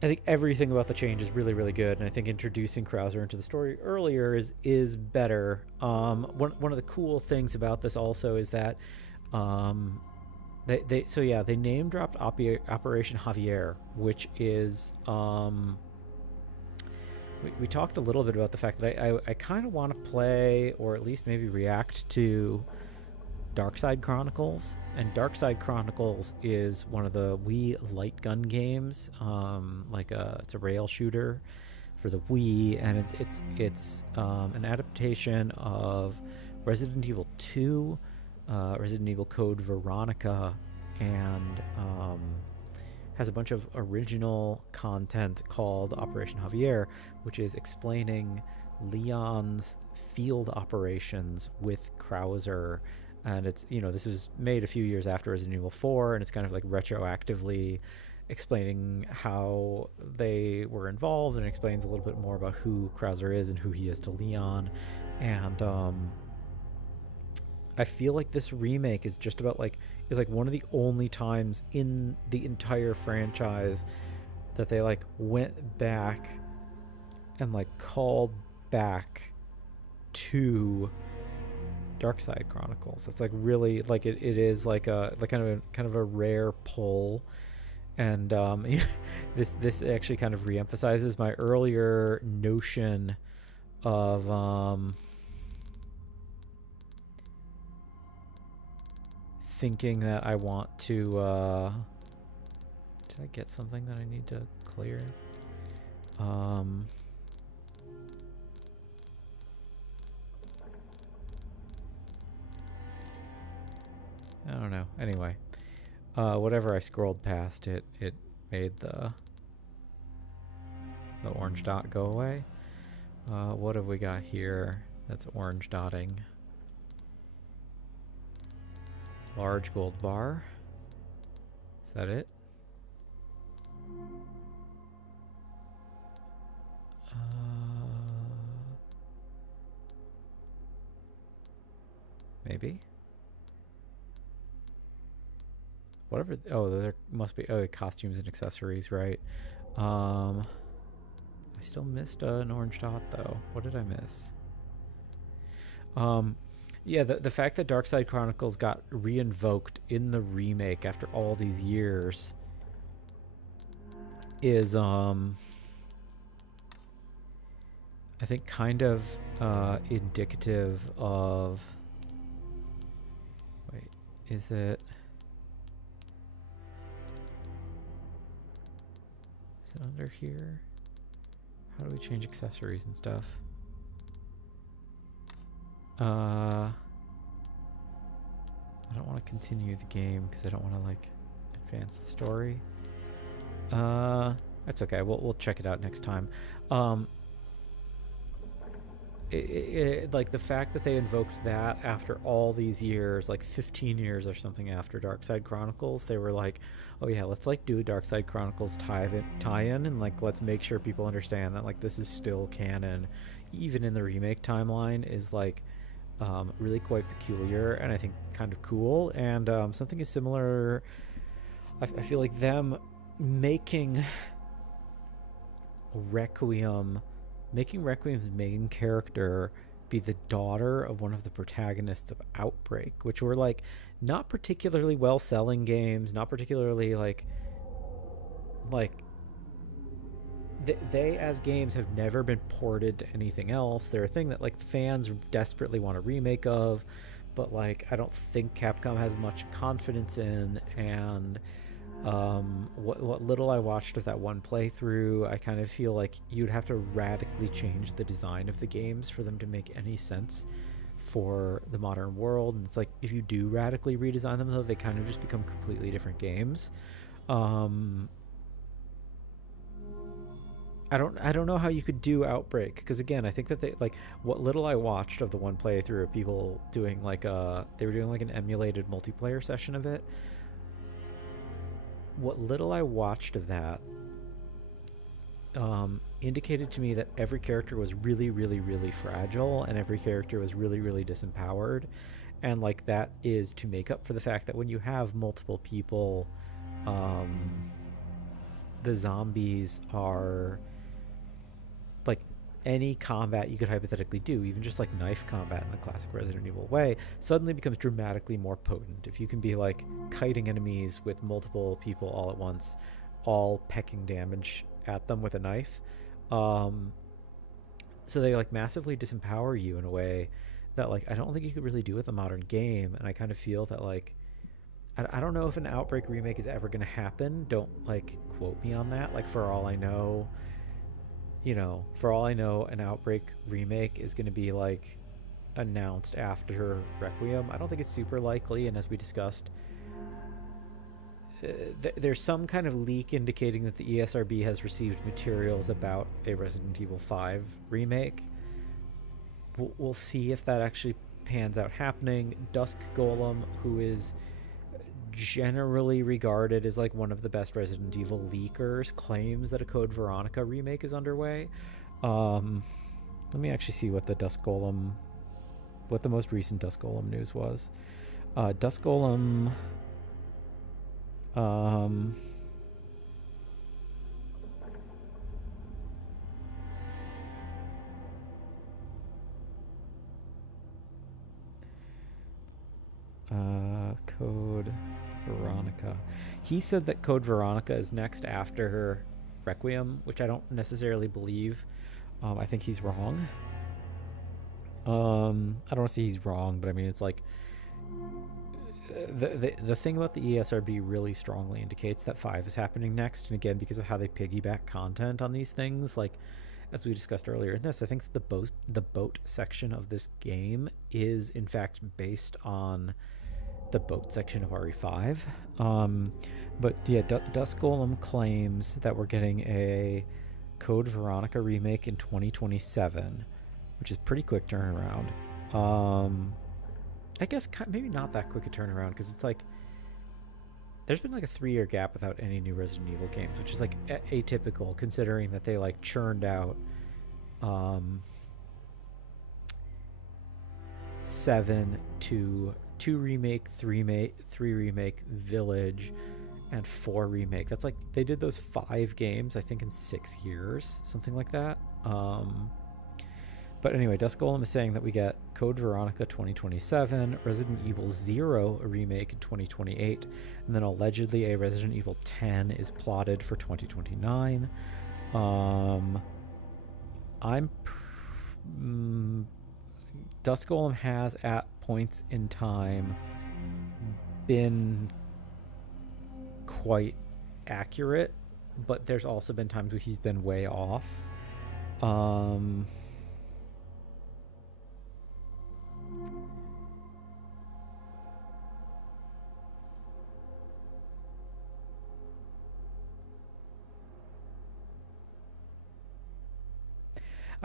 I think everything about the change is really, really good, and I think introducing Krauser into the story earlier is better. One of the cool things about this also is that they name dropped Operation Javier, which is we talked a little bit about the fact that I kind of want to play, or at least maybe react to Darkside Chronicles, and Darkside Chronicles is one of the Wii light gun games. It's a rail shooter for the Wii, and it's an adaptation of Resident Evil 2, Resident Evil Code Veronica, and has a bunch of original content called Operation Javier, which is explaining Leon's field operations with Krauser. And it's, this was made a few years after Resident Evil 4, and it's kind of like retroactively explaining how they were involved, and explains a little bit more about who Krauser is and who he is to Leon. And I feel like this remake is just about is one of the only times in the entire franchise that they went back and called back to Darkside Chronicles. It's really it is kind of a rare pull, and this actually kind of reemphasizes my earlier notion of thinking that I want to did I get something that I need to clear? I don't know. Anyway, whatever I scrolled past, it made the orange dot go away. What have we got here that's orange dotting? Large gold bar. Is that it? Maybe. Whatever. Oh, there must be costumes and accessories, right? I still missed an orange dot though. What did I miss? Yeah, the fact that Darkside Chronicles got re-invoked in the remake after all these years is I think kind of indicative of, wait, is it under here? How do we change accessories and stuff? I don't want to continue the game because I don't want to advance the story. That's okay. We'll check it out next time. The fact that they invoked that after all these years, 15 years or something after Darkside Chronicles, they were like, oh yeah, let's do a Darkside Chronicles tie-in, and let's make sure people understand that this is still canon, even in the remake timeline, is really quite peculiar, and I think kind of cool. And something is similar. I feel like them making Requiem's main character be the daughter of one of the protagonists of Outbreak, which were not particularly well-selling games, not particularly they as games have never been ported to anything else. They're a thing that fans desperately want a remake of, but I don't think Capcom has much confidence in. And what little I watched of that one playthrough, I kind of feel like you'd have to radically change the design of the games for them to make any sense for the modern world. And it's if you do radically redesign them, though, they kind of just become completely different games. I don't know how you could do Outbreak, because again, I think that they what little I watched of the one playthrough of people doing they were doing an emulated multiplayer session of it. What little I watched of that indicated to me that every character was really, really, really fragile, and every character was really, really disempowered, and that is to make up for the fact that when you have multiple people, the zombies are any combat you could hypothetically do, even just knife combat in the classic Resident Evil way, suddenly becomes dramatically more potent if you can be kiting enemies with multiple people all at once, all pecking damage at them with a knife. So they massively disempower you in a way that like I don't think you could really do with a modern game, and I kind of feel that like I don't know if an Outbreak remake is ever going to happen. Don't like quote me on that. Like for all I know, an Outbreak remake is going to be like announced after Requiem. I don't think it's super likely, and as we discussed, there's some kind of leak indicating that the ESRB has received materials about a Resident Evil 5 remake. We'll see if that actually pans out happening. Dusk Golem, who is generally regarded as like one of the best Resident Evil leakers, claims that a Code Veronica remake is underway. Let me actually see what the most recent Dusk Golem news was. Dusk Golem Code Veronica. He said that Code Veronica is next after Requiem, which I don't necessarily believe. I think he's wrong. I don't want to say he's wrong, but I mean, it's like the thing about the ESRB really strongly indicates that 5 is happening next. And again, because of how they piggyback content on these things, like as we discussed earlier in this, I think that the boat section of this game is in fact based on the boat section of RE5. But yeah, Dusk Golem claims that we're getting a Code Veronica remake in 2027, which is pretty quick turnaround. I guess maybe not that quick a turnaround, because it's like there's been like a 3-year gap without any new Resident Evil games, which is like atypical considering that they like churned out 7 to 2 remake, 3 remake, Village, and 4 remake. That's like they did those 5 games I think in 6 years, something like that. But anyway, Dusk Golem is saying that we get Code Veronica 2027, Resident Evil 0 a remake in 2028, and then allegedly a Resident Evil 10 is plotted for 2029. Dusk Golem has at points in time been quite accurate, but there's also been times where he's been way off.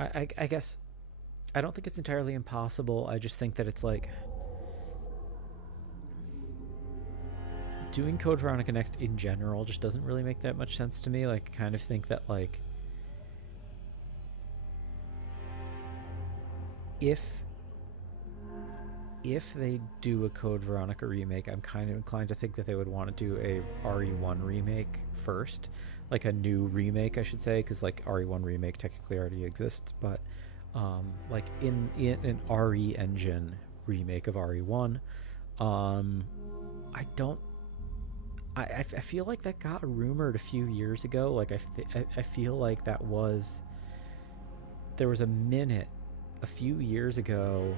I guess I don't think it's entirely impossible. I just think that it's like doing Code Veronica next in general just doesn't really make that much sense to me. Like, I kind of think that like if they do a Code Veronica remake, I'm kind of inclined to think that they would want to do a RE1 remake first, like a new remake, I should say, because like RE1 remake technically already exists, but like in an RE engine remake of RE1. I feel like that got rumored a few years ago. Like I feel like there was a minute a few years ago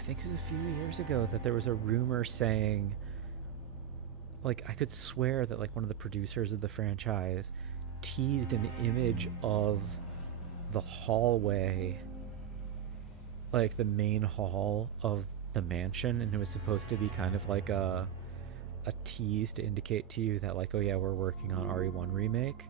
I think it was a few years ago that there was a rumor saying, like, I could swear that like one of the producers of the franchise teased an image of the hallway, like the main hall of the mansion, and it was supposed to be kind of like a tease to indicate to you that like, oh yeah, we're working on RE1 remake.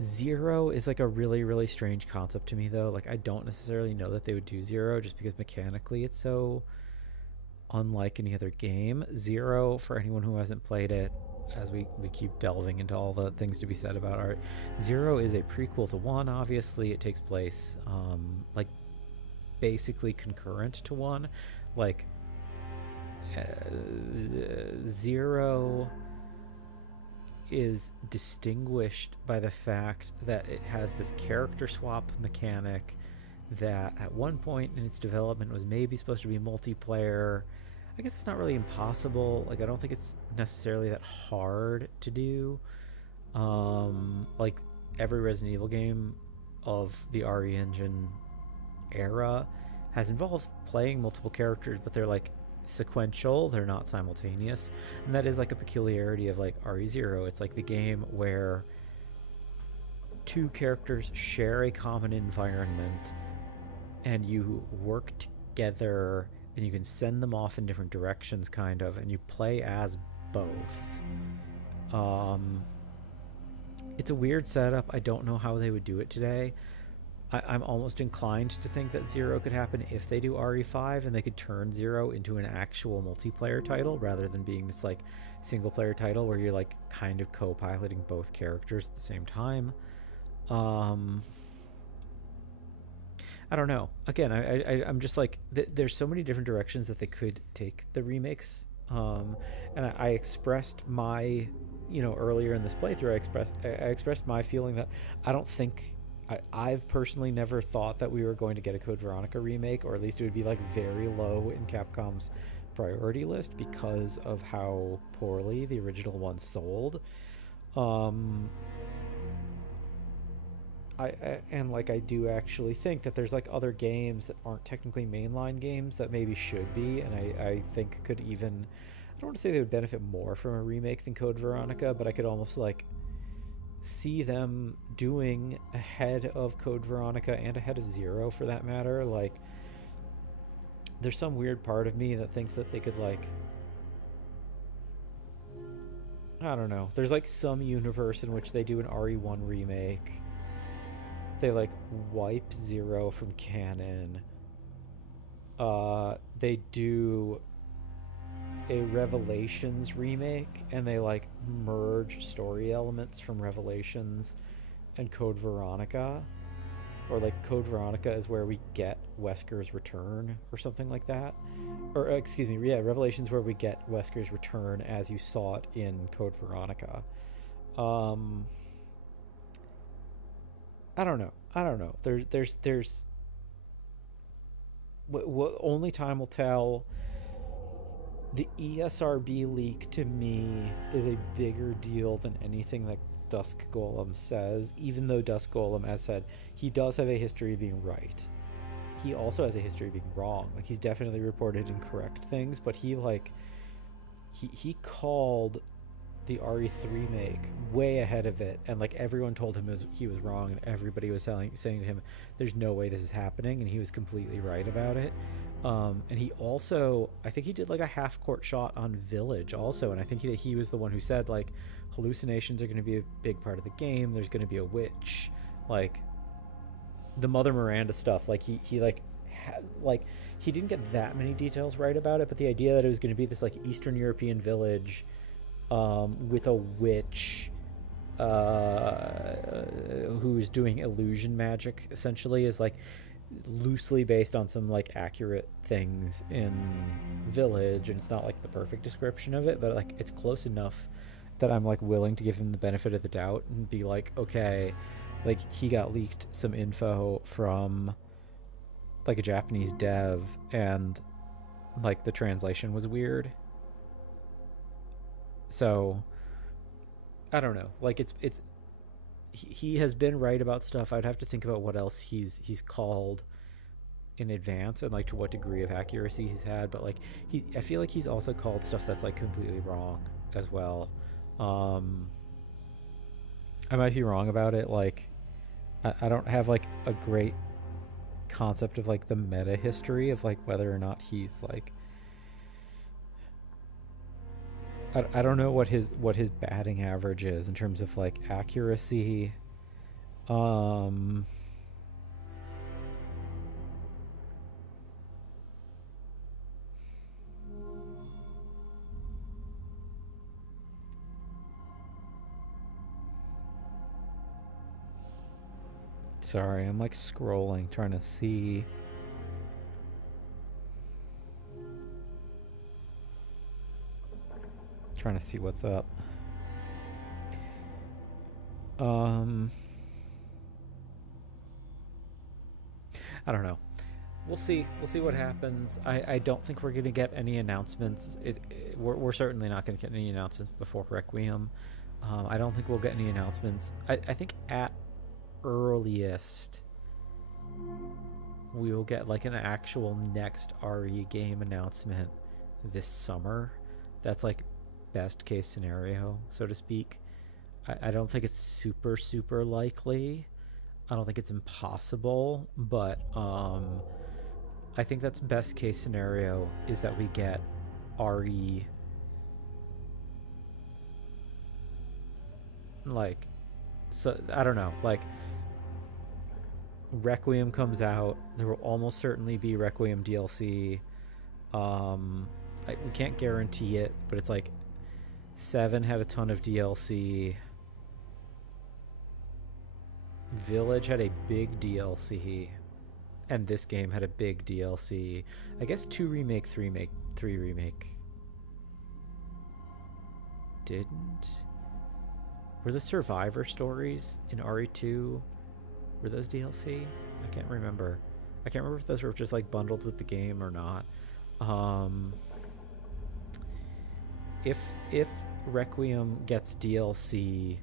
0 is like a really, really strange concept to me though. Like, I don't necessarily know that they would do 0 just because mechanically it's so unlike any other game. 0, for anyone who hasn't played it, as we keep delving into all the things to be said about art, 0 is a prequel to 1. Obviously it takes place like basically concurrent to 1. Like 0 is distinguished by the fact that it has this character swap mechanic that at one point in its development was maybe supposed to be multiplayer. I guess it's not really impossible. Like, I don't think it's necessarily that hard to do. Like, every Resident Evil game of the RE Engine era has involved playing multiple characters, but they're like sequential, they're not simultaneous. And that is like a peculiarity of like RE0. It's like the game where two characters share a common environment and you work together and you can send them off in different directions, kind of, and you play as both. It's a weird setup. I don't know how they would do it today. I'm almost inclined to think that Zero could happen if they do RE5 and they could turn Zero into an actual multiplayer title rather than being this like single player title where you're like kind of co-piloting both characters at the same time. I don't know. Again, I'm just like, there's so many different directions that they could take the remakes. And I expressed my, earlier in this playthrough, I expressed my feeling that I don't think, I've personally never thought that we were going to get a Code Veronica remake, or at least it would be like very low in Capcom's priority list because of how poorly the original one sold. I do actually think that there's like other games that aren't technically mainline games that maybe should be, and I think could even, I don't want to say they would benefit more from a remake than Code Veronica, but I could almost like see them doing ahead of Code Veronica and ahead of Zero for that matter. Like, there's some weird part of me that thinks that they could like, I don't know, there's like some universe in which they do an RE1 remake, they like wipe Zero from canon, they do a Revelations remake and they like merge story elements from Revelations and Code Veronica, or like Code Veronica is where we get Wesker's return or something like that, or excuse me, yeah, Revelations where we get Wesker's return as you saw it in Code Veronica. I don't know. There's what only time will tell. The ESRB leak to me is a bigger deal than anything that Dusk Golem says, even though Dusk Golem, as said, he does have a history of being right. He also has a history of being wrong. Like, he's definitely reported incorrect things, but he called the RE3 remake way ahead of it, and like everyone told him he was wrong, and everybody was saying to him, there's no way this is happening, and he was completely right about it. And he also, I think he did like a half-court shot on Village also, and I think he was the one who said like hallucinations are going to be a big part of the game, there's going to be a witch, like the Mother Miranda stuff, like he didn't get that many details right about it, but the idea that it was going to be this like Eastern European village with a witch who's doing illusion magic essentially is like loosely based on some like accurate things in Village, and it's not like the perfect description of it, but like it's close enough that I'm like willing to give him the benefit of the doubt and be like, okay, like he got leaked some info from like a Japanese dev and like the translation was weird. So I don't know, like it's he has been right about stuff. I'd have to think about what else he's called in advance and like to what degree of accuracy he's had, but like I feel like he's also called stuff that's like completely wrong as well. I might be wrong about it. Like I don't have like a great concept of like the meta history of like whether or not he's like, I don't know what his batting average is in terms of like accuracy. Sorry, I'm like scrolling, trying to see. Trying to see what's up. I don't know. we'll see. We'll see what happens. I don't think we're going to get any announcements. We're certainly not going to get any announcements before Requiem. I don't think we'll get any announcements. I think at earliest we will get like an actual next RE game announcement this summer. That's like best case scenario, so to speak. I don't think it's super, super likely. I don't think it's impossible, but I think that's best case scenario is that we get RE like, so I don't know, like Requiem comes out, there will almost certainly be Requiem DLC. We can't guarantee it, but it's like 7 had a ton of DLC. Village had a big DLC, and this game had a big DLC. I guess 2 remake, 3 remake didn't. Were the Survivor stories in RE2, were those DLC? I can't remember. I can't remember if those were just like bundled with the game or not. If Requiem gets DLC,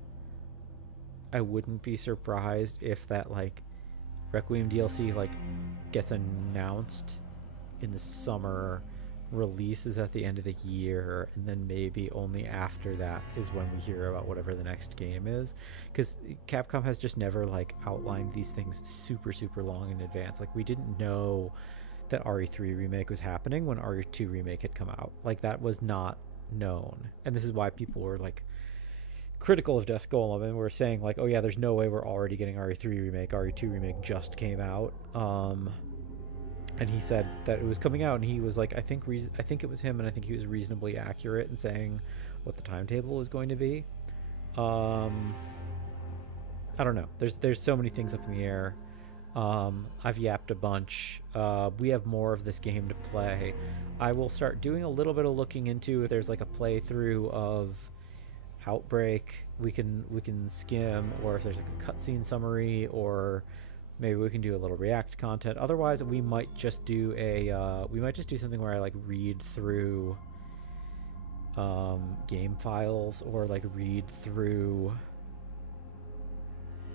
I wouldn't be surprised if that like Requiem DLC like gets announced in the summer, releases at the end of the year, and then maybe only after that is when we hear about whatever the next game is, because Capcom has just never like outlined these things super, super long in advance. Like we didn't know that RE3 remake was happening when RE2 remake had come out. Like that was not known, and this is why people were like critical of Death Golem and we're saying like, oh yeah, there's no way we're already getting RE3 remake. RE2 remake just came out. And he said that it was coming out, and he was like, I think it was him, and I think he was reasonably accurate in saying what the timetable was going to be. I don't know. There's so many things up in the air. I've yapped a bunch. We have more of this game to play. I will start doing a little bit of looking into if there's like a playthrough of Outbreak we can skim, or if there's like a cutscene summary, or maybe we can do a little React content. Otherwise, we might just do something where I like read through game files, or like read through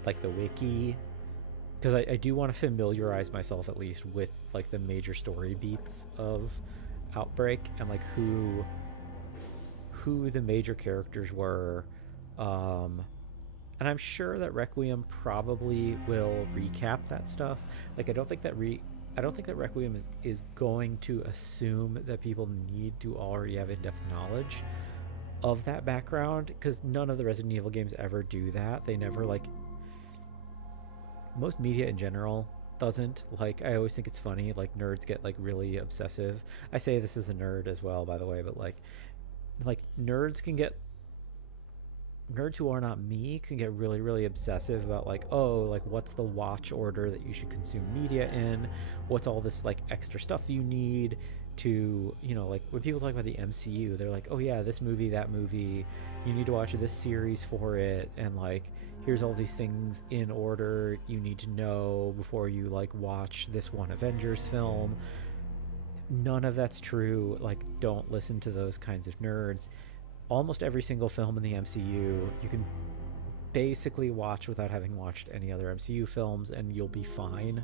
like the wiki, because I do want to familiarize myself at least with like the major story beats of Outbreak and like who the major characters were. And I'm sure that Requiem probably will recap that stuff. Like I don't think that Requiem is going to assume that people need to already have in-depth knowledge of that background, because none of the Resident Evil games ever do that. They never, like, most media in general doesn't. Like, I always think it's funny, like nerds get like really obsessive. I say this as a nerd as well, by the way, but like nerds who are not me can get really, really obsessive about like, oh, like what's the watch order that you should consume media in, what's all this like extra stuff you need to, you know, like when people talk about the MCU, they're like, oh yeah, this movie, that movie, you need to watch this series for it, and like here's all these things in order you need to know before you like watch this one Avengers film. None of that's true. Like, don't listen to those kinds of nerds. Almost every single film in the MCU you can basically watch without having watched any other MCU films, and you'll be fine.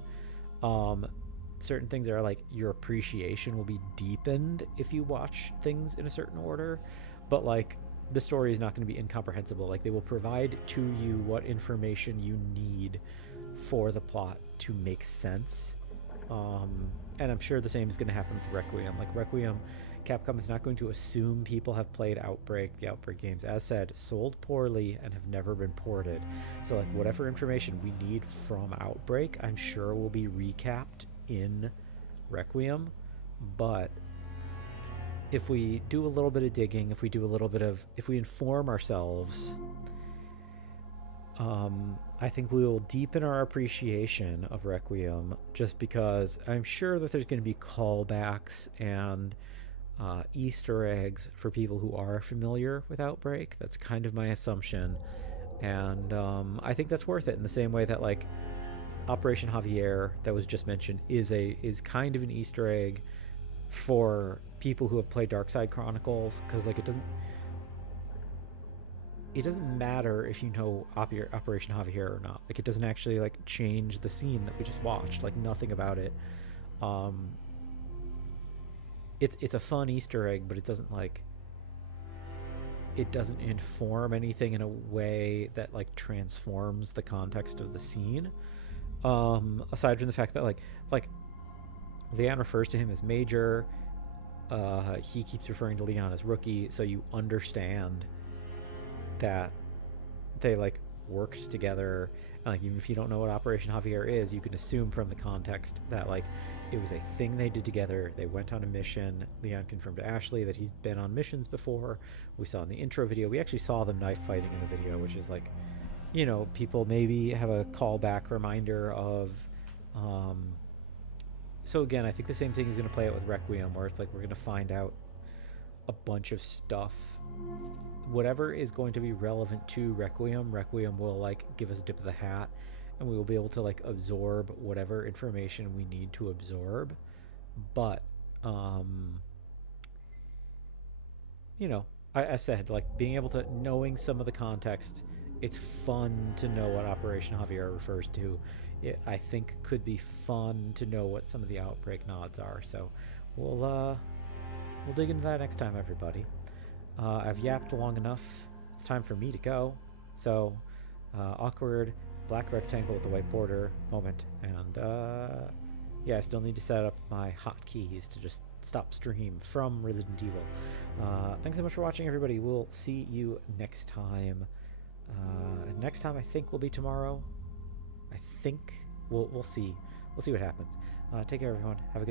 Certain things are like, your appreciation will be deepened if you watch things in a certain order, but like the story is not going to be incomprehensible. Like, they will provide to you what information you need for the plot to make sense. And I'm sure the same is going to happen with Requiem. Like Requiem, Capcom is not going to assume people have played Outbreak. The Outbreak games, as said, sold poorly and have never been ported. So like whatever information we need from Outbreak, I'm sure will be recapped in Requiem. But if we do a little bit of digging, if we inform ourselves, I think we will deepen our appreciation of Requiem, just because I'm sure that there's going to be callbacks and Easter eggs for people who are familiar with Outbreak. That's kind of my assumption, and I think that's worth it, in the same way that like Operation Javier that was just mentioned is kind of an Easter egg for people who have played Darkside Chronicles, because like it doesn't matter if you know Operation Javier or not. Like it doesn't actually like change the scene that we just watched. Like nothing about it. It's a fun Easter egg, but it doesn't inform anything in a way that like transforms the context of the scene. Aside from the fact that like Leon refers to him as Major, he keeps referring to Leon as Rookie, so you understand that they like worked together. And, like even if you don't know what Operation Javier is, you can assume from the context that like it was a thing they did together. They went on a mission. Leon confirmed to Ashley that he's been on missions before. We saw in the intro video, we actually saw them knife fighting in the video, which is like, you know, people maybe have a callback reminder of so again, I think the same thing is going to play out with Requiem, where it's like we're going to find out a bunch of stuff. Whatever is going to be relevant to Requiem will like give us a tip of the hat, and we will be able to like absorb whatever information we need to absorb. But you know, I said, like being able to knowing some of the context, it's fun to know what Operation Javier refers to. It, I think, could be fun to know what some of the Outbreak nods are. So we'll dig into that next time, everybody. I've yapped long enough. It's time for me to go. So awkward black rectangle with the white border moment. And yeah, I still need to set up my hotkeys to just stop stream from Resident Evil. Thanks so much for watching, everybody. We'll see you next time. Next time I think will be tomorrow. I think we'll see. We'll see what happens. Take care, everyone. Have a good